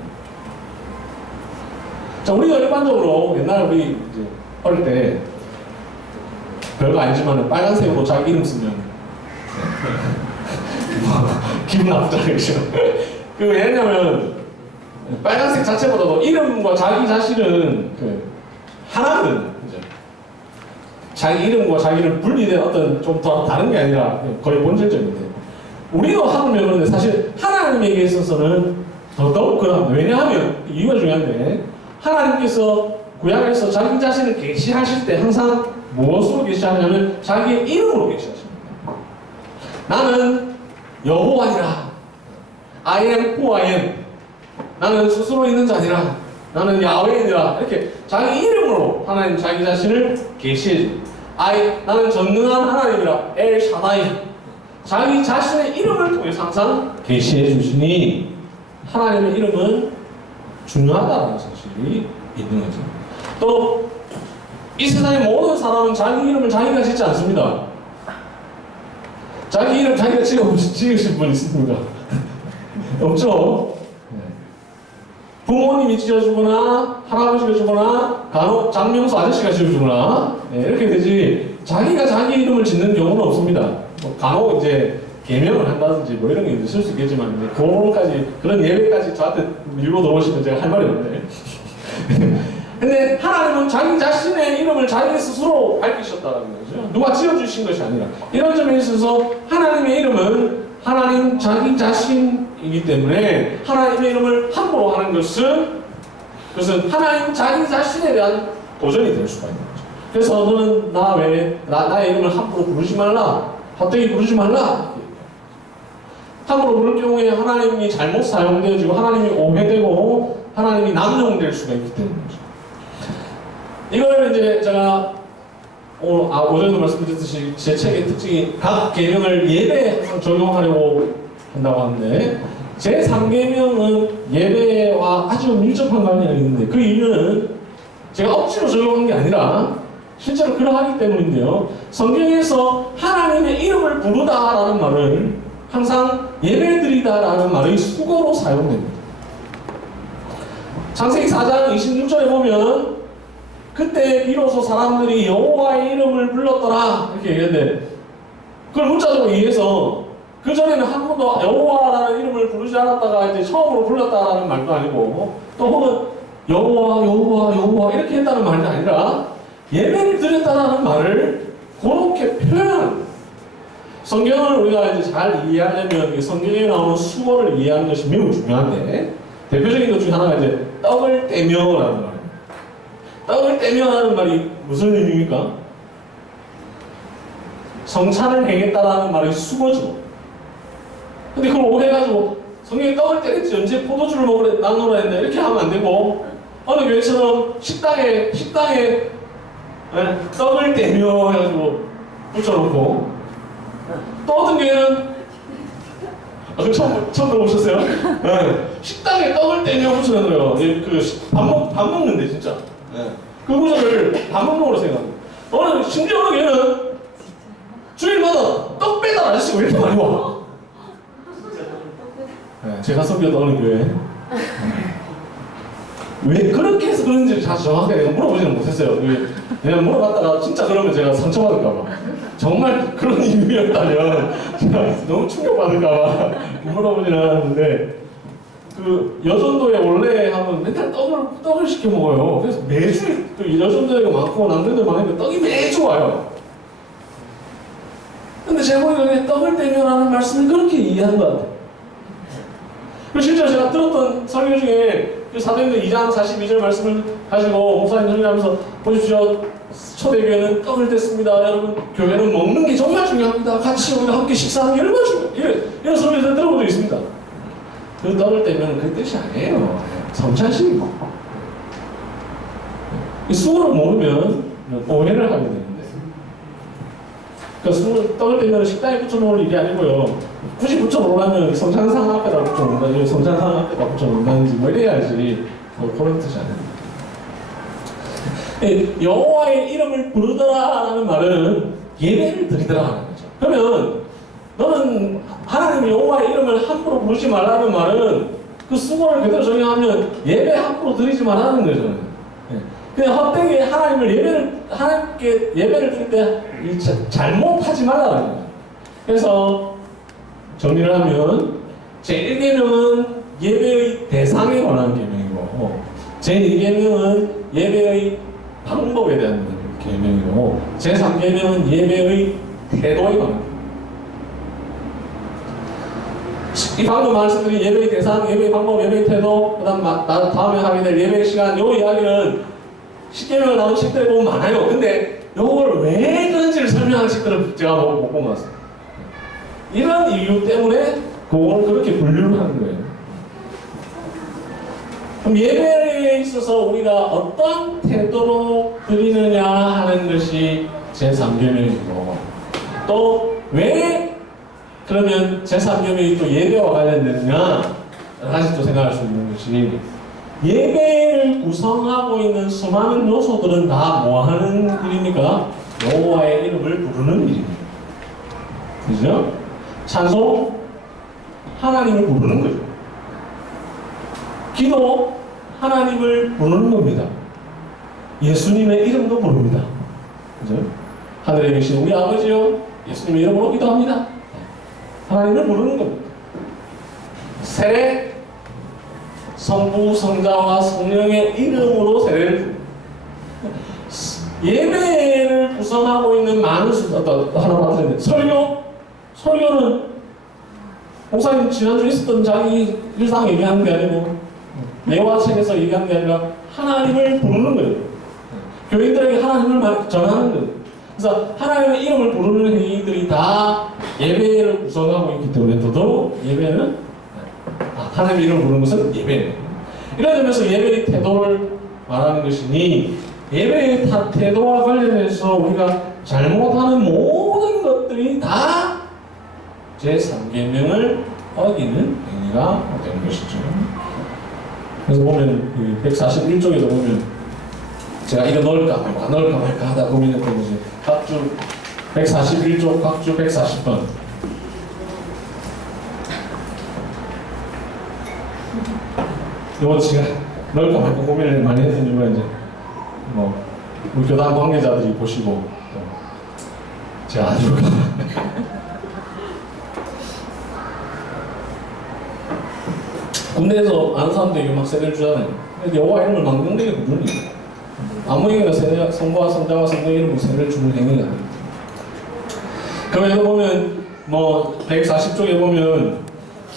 자, 우리가 일반적으로 옛날에 우리 이제 어릴 때 별거 아니지만 빨간색으로 자기 이름 쓰면 기분 나쁘잖아요. 그 왜냐면 빨간색 자체보다도 이름과 자기 자신은 하나거든요. 자기 이름과 자기를 분리된 어떤 좀 더 다른 게 아니라 거의 본질적인데 우리도 하물며 그런데 사실 하나님에게 있어서는 더더욱 그런 왜냐하면 이유가 중요한데 하나님께서 구약에서 자기 자신을 계시하실 때 항상 무엇으로 계시하냐면 자기의 이름으로 계시하십니다. 나는 여호와니라. I am who I am. 나는 스스로 있는 자니라. 나는 야훼니라. 이렇게 자기 이름으로 하나님 자기 자신을 계시해. 나는 전능한 하나님이라. 엘 샤다이. 자기 자신의 이름을 통해서 항상 계시해 주시니 하나님의 이름은 중요하다는 사실이 있는 거죠. 또 이 세상의 모든 사람은 자기 이름을 자기가 짓지 않습니다. 자기 이름 자기가 지으신 분 있습니까? 없죠? 부모님이 지어주거나 할아버지가 주거나 간혹 장명수 아저씨가 지어주거나 이렇게 되지 자기가 자기 이름을 짓는 경우는 없습니다. 뭐 간혹 이제 개명을 한다든지 뭐 이런 게 있을 수 있겠지만 이제 그런 예외까지 저한테 밀고 들어오시면 제가 할 말이 없네. 근데 하나님은 자기 자신의 이름을 자기 스스로 밝히셨다는 거죠. 누가 지어주신 것이 아니라 이런 점에 있어서 하나님의 이름은 하나님 자기 자신이기 때문에 하나님의 이름을 함부로 하는 것은 하나님 자기 자신에 대한 도전이 될 수가 있는 거죠. 그래서 너는 나의 이름을 함부로 부르지 말라. 헛되이 부르지 말라. 함부로 부를 경우에 하나님이 잘못 사용되어지고 하나님이 오해되고 하나님이 남용될 수가 있기 때문이죠. 이걸 이제 제가 오전에도 말씀드렸듯이 제 책의 특징이 각 계명을 예배에 항상 적용하려고 한다고 하는데 제3계명은 예배와 아주 밀접한 관계가 있는데 그 이유는 제가 억지로 적용한 게 아니라 실제로 그러하기 때문인데요. 성경에서 하나님의 이름을 부르다라는 말을 항상 예배드리다라는 말의 수거로 사용됩니다. 창세기 4장 26절에 보면 그때 비로소 사람들이 여호와의 이름을 불렀더라 이렇게 얘기했는데 그걸 문자적으로 이해해서 그 전에는 한 번도 여호와라는 이름을 부르지 않았다가 이제 처음으로 불렀다라는 말도 아니고 또 혹은 여호와 이렇게 했다는 말이 아니라 예배를 드렸다라는 말을 그렇게 표현합니다. 성경을 우리가 이제 잘 이해하려면 성경에 나오는 수어를 이해하는 것이 매우 중요한데 대표적인 것 중에 하나가 이제 떡을 떼며라는 말입니다. 떡을 떼며라는 말이 무슨 의미입니까? 성찬을 행했다라는 말의 수어죠. 근데 그걸 오해가지고 성경에 떡을 떼겠지 언제 포도주를 나누라 했는데 이렇게 하면 안 되고 어느 교회처럼 식당에 떡을 떼며 해가지고 붙여놓고 또 어떤 교회는 처음 들어보셨어요? 네. 식당에 떡을 떼며 붙여놓어요. 밥 먹는데 진짜. 네. 그 구절을 밥 먹는 거로 생각합니다. 심지어 어느 교회는 주일마다 떡 빼달 아저씨가 왜 이렇게 많이 와? 네, 제가 섬겼던 어느 교회. 왜 그렇게 해서 그런지 정확하게 내가 물어보지는 못했어요. 내가 물어봤다가 진짜 그러면 제가 상처받을까봐. 정말 그런 이유였다면 제가 너무 충격받을까봐 물어보지는 않았는데 그 여전도에 원래 하면 맨날 떡을 시켜 먹어요. 그래서 매주 또 여전도에 많고 남들도 많은데 떡이 매주 와요. 근데 제가 보기에는 떡을 떼면하는 말씀을 그렇게 이해한 것 같아요. 실제로 제가 들었던 설교 중에 사도행전 2장 42절 말씀을 가지고 목사님 설교하면서 보십시오. 초대교회는 떡을 뗐습니다. 여러분 교회는 먹는 게 정말 중요합니다. 같이 우리가 함께 식사하는 게 얼마나 중요해요. 이런 설교를 들어본 적이 있습니다. 그 떡을 떼면 그 뜻이 아니에요. 성찬식이고. 이 수어를 모르면 오해를 하게 되는데. 그러니까 떡을 떼면 식당에 붙여놓을 일이 아니고요. 굳이 붙여놓으려면 성찬상 앞에다 붙여놓는다. 성찬상 앞에다 붙여놓는다든지 뭐 이래야지. 그런 뜻이 아니에요. 여호와의 이름을 부르더라라는 말은 예배를 드리더라라는 거죠. 그러면 너는 하나님 여호와의 이름을 함부로 부르지 말라는 말은 그 수고를 그대로 정의하면 예배 함부로 드리지 말라는 거잖아요. 그냥 헛되게 하나님께 예배를 드릴 때 잘못하지 말라는 거예요. 그래서 정리를 하면 제1계명은 예배의 대상에 관한 계명이고 제2계명은 예배의 방법에 대한 계명이고 제3계명은 예배의 태도에 관한 계명. 이 방금 말씀드린 예배의 대상, 예배의 방법, 예배의 태도, 그 다음에 하게 될 예배의 시간, 요 이야기는 10계명을 나온 책들에 보면 많아요. 근데 요걸 왜 그런지를 설명하는 책들은 제가 못 본 것 같습니다. 이런 이유 때문에 그걸 그렇게 분류를 하는 거예요. 그럼 예배에 있어서 우리가 어떤 태도로 드리느냐 하는 것이 제3계명이고 또 왜 그러면 제3계명이 또 예배와 관련되느냐 다시 또 생각할 수 있는 것이 예배를 구성하고 있는 수많은 요소들은 다 뭐하는 일입니까? 여호와의 이름을 부르는 일입니다. 그죠? 찬송, 하나님을 부르는 거죠. 기도, 하나님을 부르는 겁니다. 예수님의 이름도 부릅니다. 그죠? 하늘에 계신 우리 아버지요, 예수님의 이름으로 기도합니다. 하나님을 부르는 겁니다. 세례, 성부, 성자와 성령의 이름으로 세례를 줍니다. 예배를 구성하고 있는 많은 하나 받으셨는데 설교는 목사님 지난주에 있었던 자기 일상 얘기하는 게 아니고 매화책에서 얘기하는 게 아니라 하나님을 부르는 거예요. 교인들에게 하나님을 전하는 거예요. 그래서 하나님의 이름을 부르는 행위들이 다 예배를 구성하고 있기 때문에 더더욱 예배는 하나님의 이름을 부르는 것은 예배예요. 이런 점에서 예배의 태도를 말하는 것이니 예배의 태도와 관련해서 우리가 잘못하는 모든 것들이 다 제3계명을 어기는 행위가 되는 것이죠. 그래서 보면 141쪽에도 보면 제가 이거 넣을까 말까 넣을까 말까 하다 고민했던 것이 각주 141쪽 각주 140번 이거 제가 넣을까 말까 고민을 많이 했던 이유가 이제 우리 교단 관계자들이 보시고 제가 안 줄까 군대에서 아는 사람들이 막 세례를 주잖아요. 근데 여호와 이름을 망명되게 부르는 거예요. 아무 얘기나 성부와 성자와 성령의 이름으로 세례를 주는 행위가 아닙니다. 그러면 보면 140쪽에 보면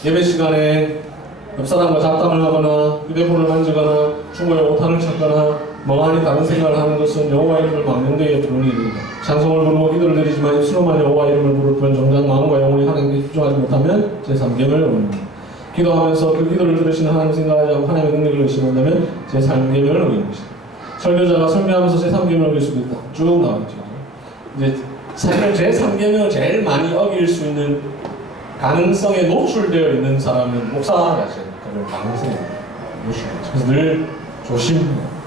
예배 시간에 옆 사람과 잡담을 하거나 휴대폰을 만지거나 충고에 오탄을 찾거나 멍하니 다른 생각을 하는 것은 여호와 이름을 망명되게 부르는 일입니다. 찬송을 부르고 기도를 드리지만 입술로만 여호와 이름을 부를 뿐 정작 마음과 영혼이 하나님께 집중하지 못하면 제3계명을 어깁니다. 기도하면서 그 기도를 들으시는 하나님 생각하지 않고 하나님의 능력을 의심한다면 제3계명을 어기는 것입니다. 설교자가 설교하면서 제3계명을 어길 수도 있다. 쭉 나와있죠. 이제 사실 제3계명을 제일 많이 어길 수 있는 가능성에 노출되어 있는 사람은 목사가 그런 가능성에 노출되죠. 그래서 늘 조심해요.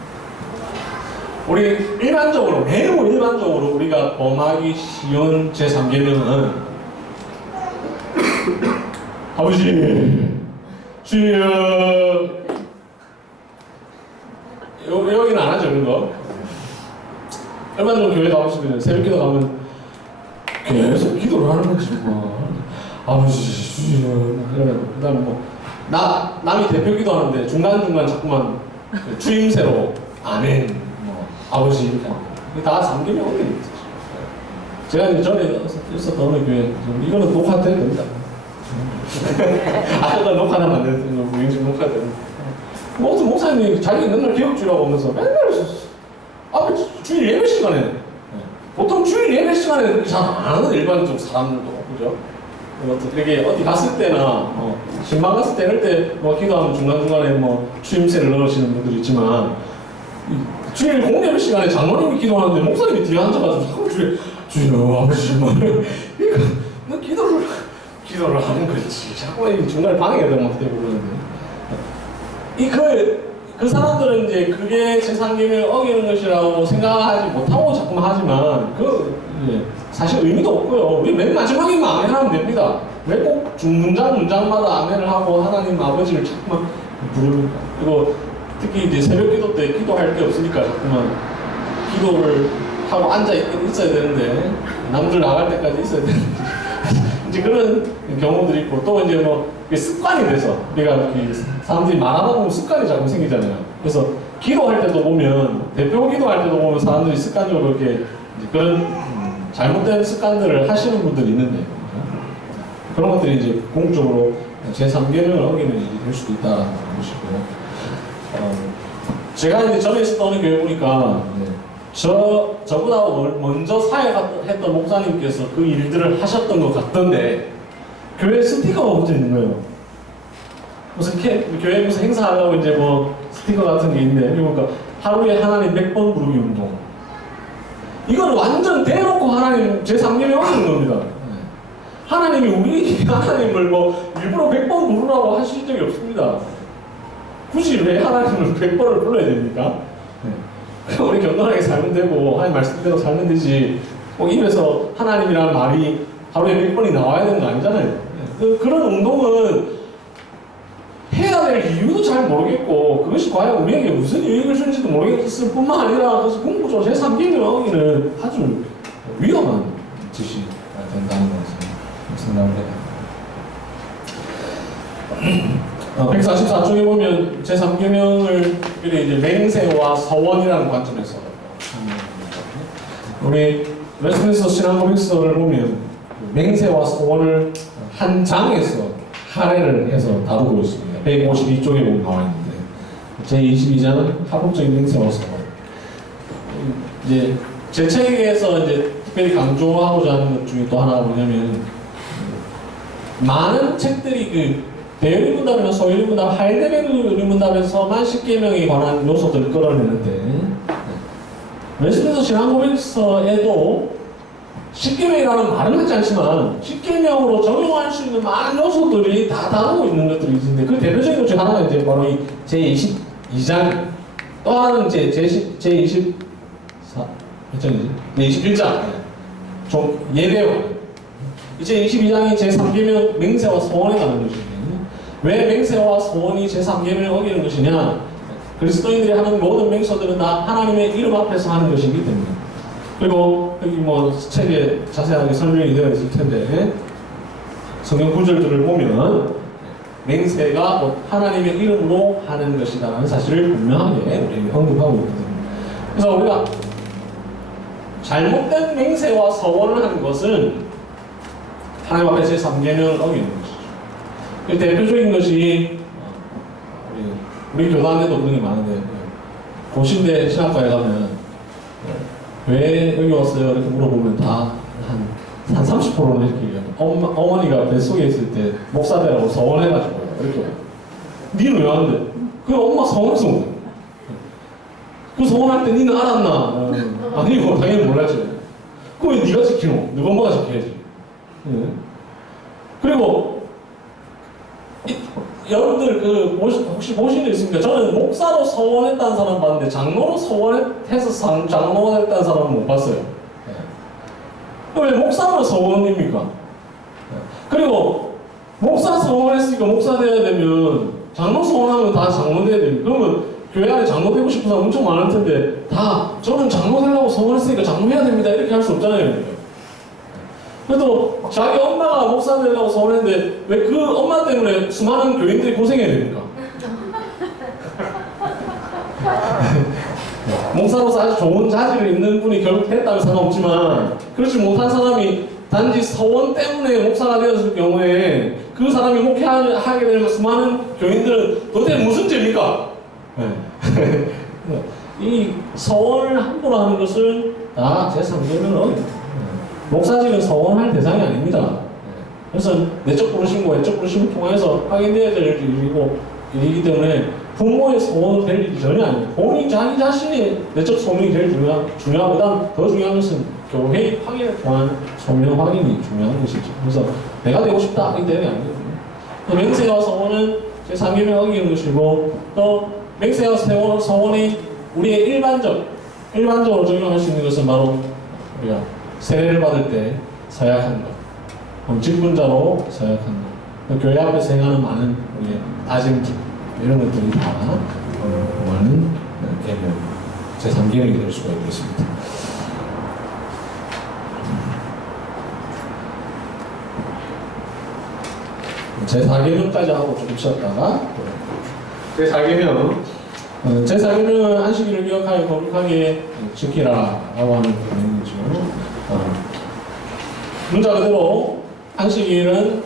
우리 매우 일반적으로 우리가 범하기 쉬운 제3계명은 아버지 주여 여기는 안 하죠 그런 거. 일반적으로 교회 나오시면 새벽기도 가면 계속 기도를 하는 거지 아버지 주여 그 다음에 남이 대표 기도하는데 중간중간 자꾸만 그 추임새로 아멘, 뭐 아버지 이렇게 하고 이게 다 삼계명 어기입니다. 제가 이제 전에 있었던 어느 교회 이거는 녹화돼야 됩니다. 아까 녹화는 안 됐던 거 왠지 녹화되는. 무슨 목사님이 자기 맨날 개혁주의라고 하면서 맨날 앞에 주일 예배 시간에 보통 주일 예배 시간에 잘 안 하는 일반적 사람들도 그죠? 이렇게 어디 갔을 때나 신방 갔을 때 이럴 때 뭐 기도하면 중간중간에 뭐 추임새를 넣으시는 분들이 있지만 주일 공예배 시간에 장로님이 기도하는데 목사님이 뒤에 앉아가지고 자꾸 주여 아버지 이거 기도를 하는 거지. 자꾸 중간에 방해가 되면 어떻게 그러는데 그 사람들은 이제 그게 제3계명을 어기는 것이라고 생각하지 못하고 자꾸만 하지만 사실 의미도 없고요. 우리 맨 마지막에만 아멘하면 됩니다. 왜 꼭 문장마다 아멘을 하고 하나님 아버지를 자꾸만 부릅니까? 그리고 특히 이제 새벽 기도 때 기도할 게 없으니까 자꾸만 기도를 하고 앉아 있어야 되는데 남들 나갈 때까지 있어야 되는데 이제 그런 경우들이 있고 또 이제 뭐 습관이 돼서 우리가 사람들이 말하다 보면 습관이 자꾸 생기잖아요. 그래서 기도할 때도 보면 대표 기도할 때도 보면 사람들이 습관적으로 이렇게 그런 잘못된 습관들을 하시는 분들이 있는데 그런 것들이 이제 공적으로 제3계명을 어기는 일이 될 수도 있다는 것이고요. 제가 이제 전에 있었던 교회 보니까 저보다 먼저 사역했던 목사님께서 그 일들을 하셨던 것 같던데 교회 스티커가 붙어 있는 거예요. 교회 무슨 행사하려고 이제 뭐 스티커 같은 게 있는데 그러니까 하루에 하나님 100번 부르기 운동. 이건 완전 대놓고 하나님 제3계명 하는 겁니다. 하나님이 우리 하나님을 뭐 일부러 100번 부르라고 하실 적이 없습니다. 굳이 왜 하나님을 100번을 불러야 됩니까? 우리 겸손하게 살면 되고 하나님 말씀대로 살면 되지 꼭 입에서 하나님이라는 말이 하루에 100번이 나와야 되는 거 아니잖아요. 그런 운동은 해야 될 이유도 잘 모르겠고 그것이 과연 우리에게 무슨 유익을 주는지도 모르겠을 뿐만 아니라 그래서 공부적으로 제3계명 어기는 아주 위험한 짓이 된다는 것을 생각을 해요. 144쪽에 보면 제3계명을 이제 맹세와 서원이라는 관점에서 우리 웨스트민스터 신앙고백서를 보면 맹세와 서원을 한 장에서 할애를 해서 다루고 있습니다. 152쪽에 보면 나와 있는데 제22장은 합법적인 맹세와 서원. 이제 제 책에서 이제 특별히 강조하고자 하는 것 중에 또 하나가 뭐냐면 많은 책들이 그 대의문답이나 소유문답, 하이데베르문답에서만 10계명에 관한 요소들을 끌어내는데 웨스트민스터 신앙고백서에도 10계명이라는 말은 하지 않지만 10계명으로 적용할 수 있는 많은 요소들이 다 다루고 있는 것들이 있는데 그 대표적인 것 중에 하나가 이제 바로 이 제22장 또 하나는 제24 몇 장이지? 제21장 좀 예배원 이제 22장이 제3계명 맹세와 서원에 관한 것입니다. 왜 맹세와 서원이 제3계명을 어기는 것이냐? 그리스도인들이 하는 모든 맹세들은 다 하나님의 이름 앞에서 하는 것이기 때문에. 그리고 여기 뭐 책에 자세하게 설명이 되어 있을 텐데 성경 구절들을 보면 맹세가 곧 하나님의 이름으로 하는 것이라는 사실을 분명하게 우리에게 언급하고 있거든요. 그래서 우리가 잘못된 맹세와 서원을 하는 것은 하나님 앞에 제3계명을 어기는 것이죠. 그 대표적인 것이 우리 교단에도 그런 게 많은데 고신대 신학과에 가면 왜 여기 왔어요? 이렇게 물어보면 다 한 30%는 이렇게 얘기해요. 어머니가 뱃속에 있을 때 목사되라고 서원해가지고 이렇게 니는 왜 왔는데? 그 엄마 서원해서 온 거야. 그 서원할 때 니는 알았나? 아니고 당연히 몰랐지. 그럼 왜 니가 지키노? 너가 엄마가 지켜야지. 그리고 여러분들 혹시 보신 적 있습니까? 저는 목사로 서원했다는 사람 봤는데 장로로 서원해서 장로가 됐다는 사람은 못 봤어요. 왜 목사로 서원입니까? 그리고 목사 서원했으니까 목사 돼야 되면 장로 서원하면 다 장로 돼야 됩니다. 그러면 교회 안에 장로 되고 싶은 사람 엄청 많을 텐데 다 저는 장로 되려고 서원했으니까 장로 해야 됩니다 이렇게 할 수 없잖아요. 그래도 자기 엄마가 목사 되려고 소원했는데 왜 그 엄마 때문에 수많은 교인들이 고생해야 됩니까? 목사로서 아주 좋은 자질을 있는 분이 결국 됐다면 상관없지만 그렇지 못한 사람이 단지 서원 때문에 목사가 되었을 경우에 그 사람이 목회하게 되면 수많은 교인들은 도대체 무슨 죄입니까? 네. 이 서원을 함부로 하는 것은 다 제3계명은 목사직은 서원할 대상이 아닙니다. 그래서 내적 부르심과 외적 부르심을 통해서 확인되어야 될 일이기 때문에 부모의 소원을 될 일이 전혀 아니에요. 본인 자기 자신의 내적 소명이 제일 중요하보다 더 중요한 것은 교회의 확인을 통한 소명 확인이 중요한 것이죠. 그래서 내가 되고 싶다 이 대응이 아니거든요. 맹세와 서원은 제3계명 어기는 것이고 또 맹세와 서원이 우리의 일반적으로 적용할 수 있는 것은 바로 우리가 세례를 받을 때 서약한 것, 직분자로 서약한 것, 교회 앞에서 행하는 많은 우리의 다짐들 이런 것들이 다 공하는 계명, 제3계명이 될 수가 있겠습니다. 제4계명까지 하고 조금 쉬었다가 제4계명은 안식일을 기억하여 거룩하게 지키라라고 하는 계명이죠. 문자 그대로 안식일은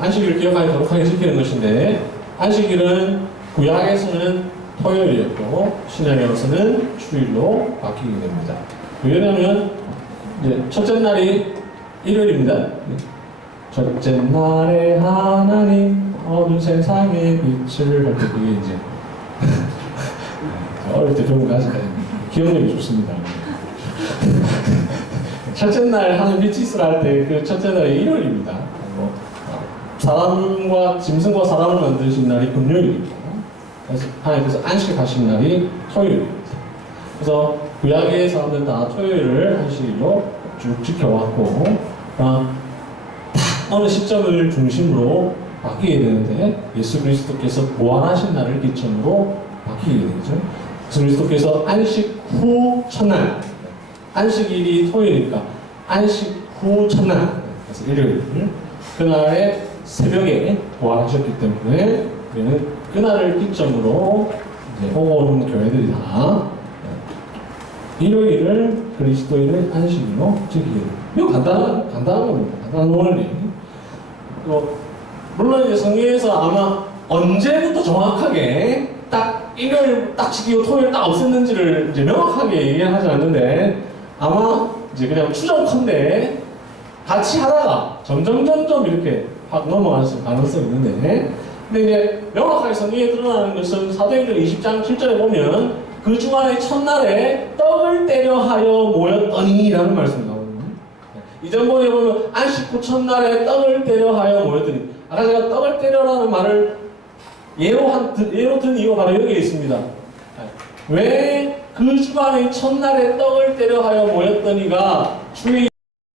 안식일을 기억하여 거룩하게 지키는 것인데 안식일은 구약에서는 토요일이었고 신약에서는 주일로 바뀌게 됩니다. 왜냐하면 이제 첫째 날이 일요일입니다. 첫째 날에 하나님 어두운 세상의 빛을 할 때 그게 이제 어릴 때 배운 거 아직 기억력이 좋습니다. 첫째 날 하는 빛이 있으라 할 때 그 첫째 날이 일요일입니다. 사람과 짐승과 사람을 만드신 날이 금요일입니다. 그래서 하나님께서 안식하신 날이 토요일입니다. 그래서 구약의 사람들은 다 토요일을 안식일로 쭉 지켜왔고 딱 어느 시점을 중심으로 바뀌게 되는데 예수 그리스도께서 부활하신 날을 기점으로 바뀌게 되죠. 예수 그리스도께서 안식 후 첫날, 안식일이 토요일이니까 안식 후 첫날, 그래서 일요일 그날에 새벽에 부활하셨기 때문에 우리는 그날을 기점으로 이제 오고 오는 교회들이 다 일요일을 그리스도인의 안식일로 지키게 됩니다. 이거 간단한 겁니다. 간단한 원리. 물론 이제 성경에서 아마 언제부터 정확하게 딱 일요일 딱 지키고 토요일 딱 없앴는지를 이제 명확하게 얘기하지 않는데 아마 이제 그냥 추정컨대 같이 하다가 점점 이렇게 확 넘어갈 가능성이 있는데 근데 이제 명확하게 성경에 드러나는 것은 사도행전 20장 7절에 보면 그 주간의 첫날에 떡을 때려 하여 모였더니 라는 말씀이 나오거든요. 이전번에 보면 안식 후 첫날에 떡을 때려 하여 모였더니 아까 제가 떡을 때려라는 말을 예로 든 이유가 바로 여기에 있습니다. 왜 그 주간의 첫날에 떡을 때려 하여 모였더니가 주의